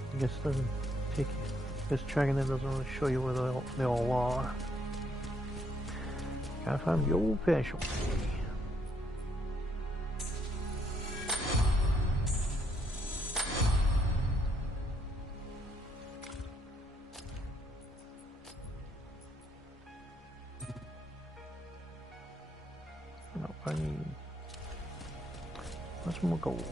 I guess it doesn't take you. This dragon that doesn't really show you where they all are. Gotta find the old fashioned way. No, I need much more gold.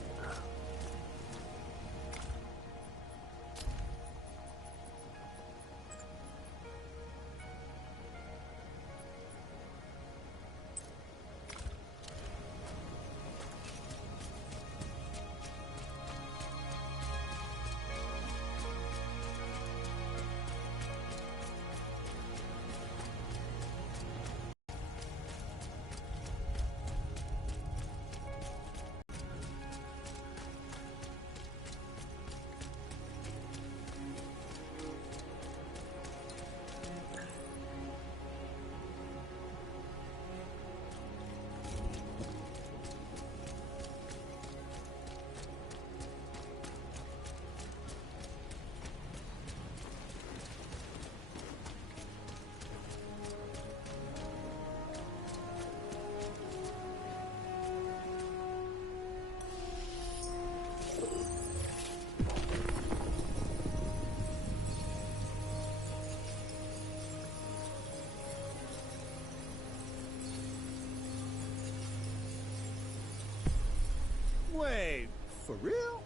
Wait, for real?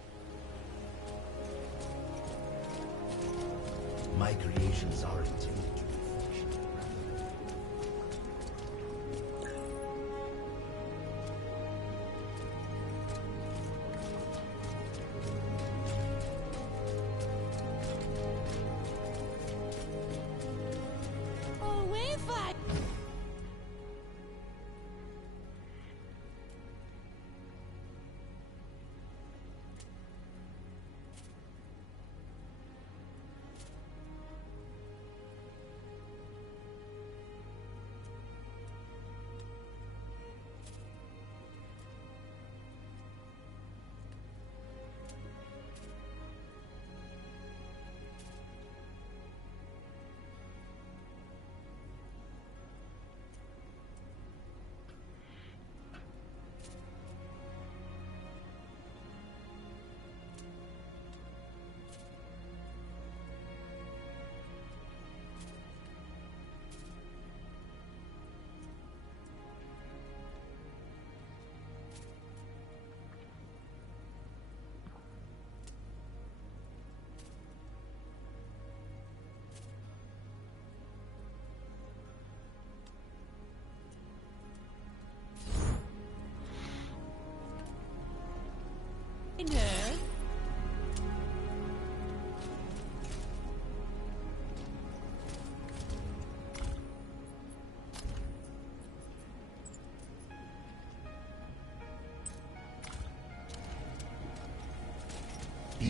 My creations are intended to be functional. Oh, Wayfinder!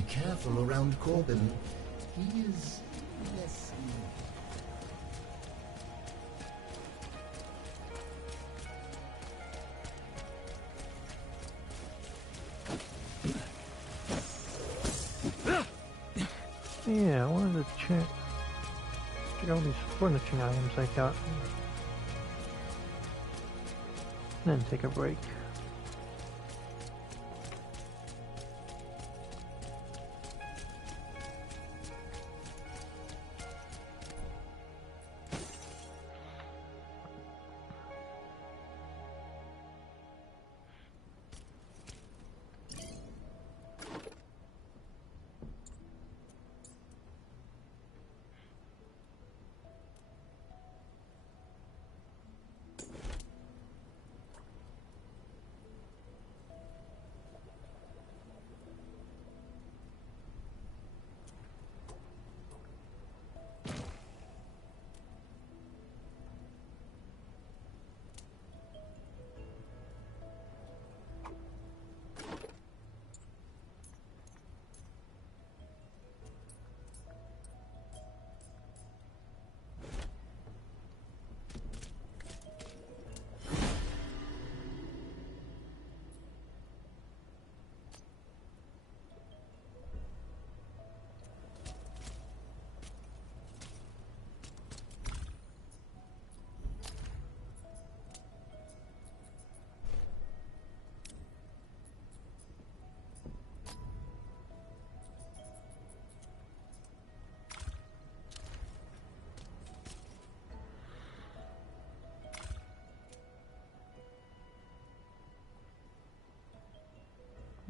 careful around Corbin. He is messy. Yeah, I wanted to check all these furnishing items I got. Then take a break.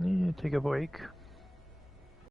Yeah, take a break.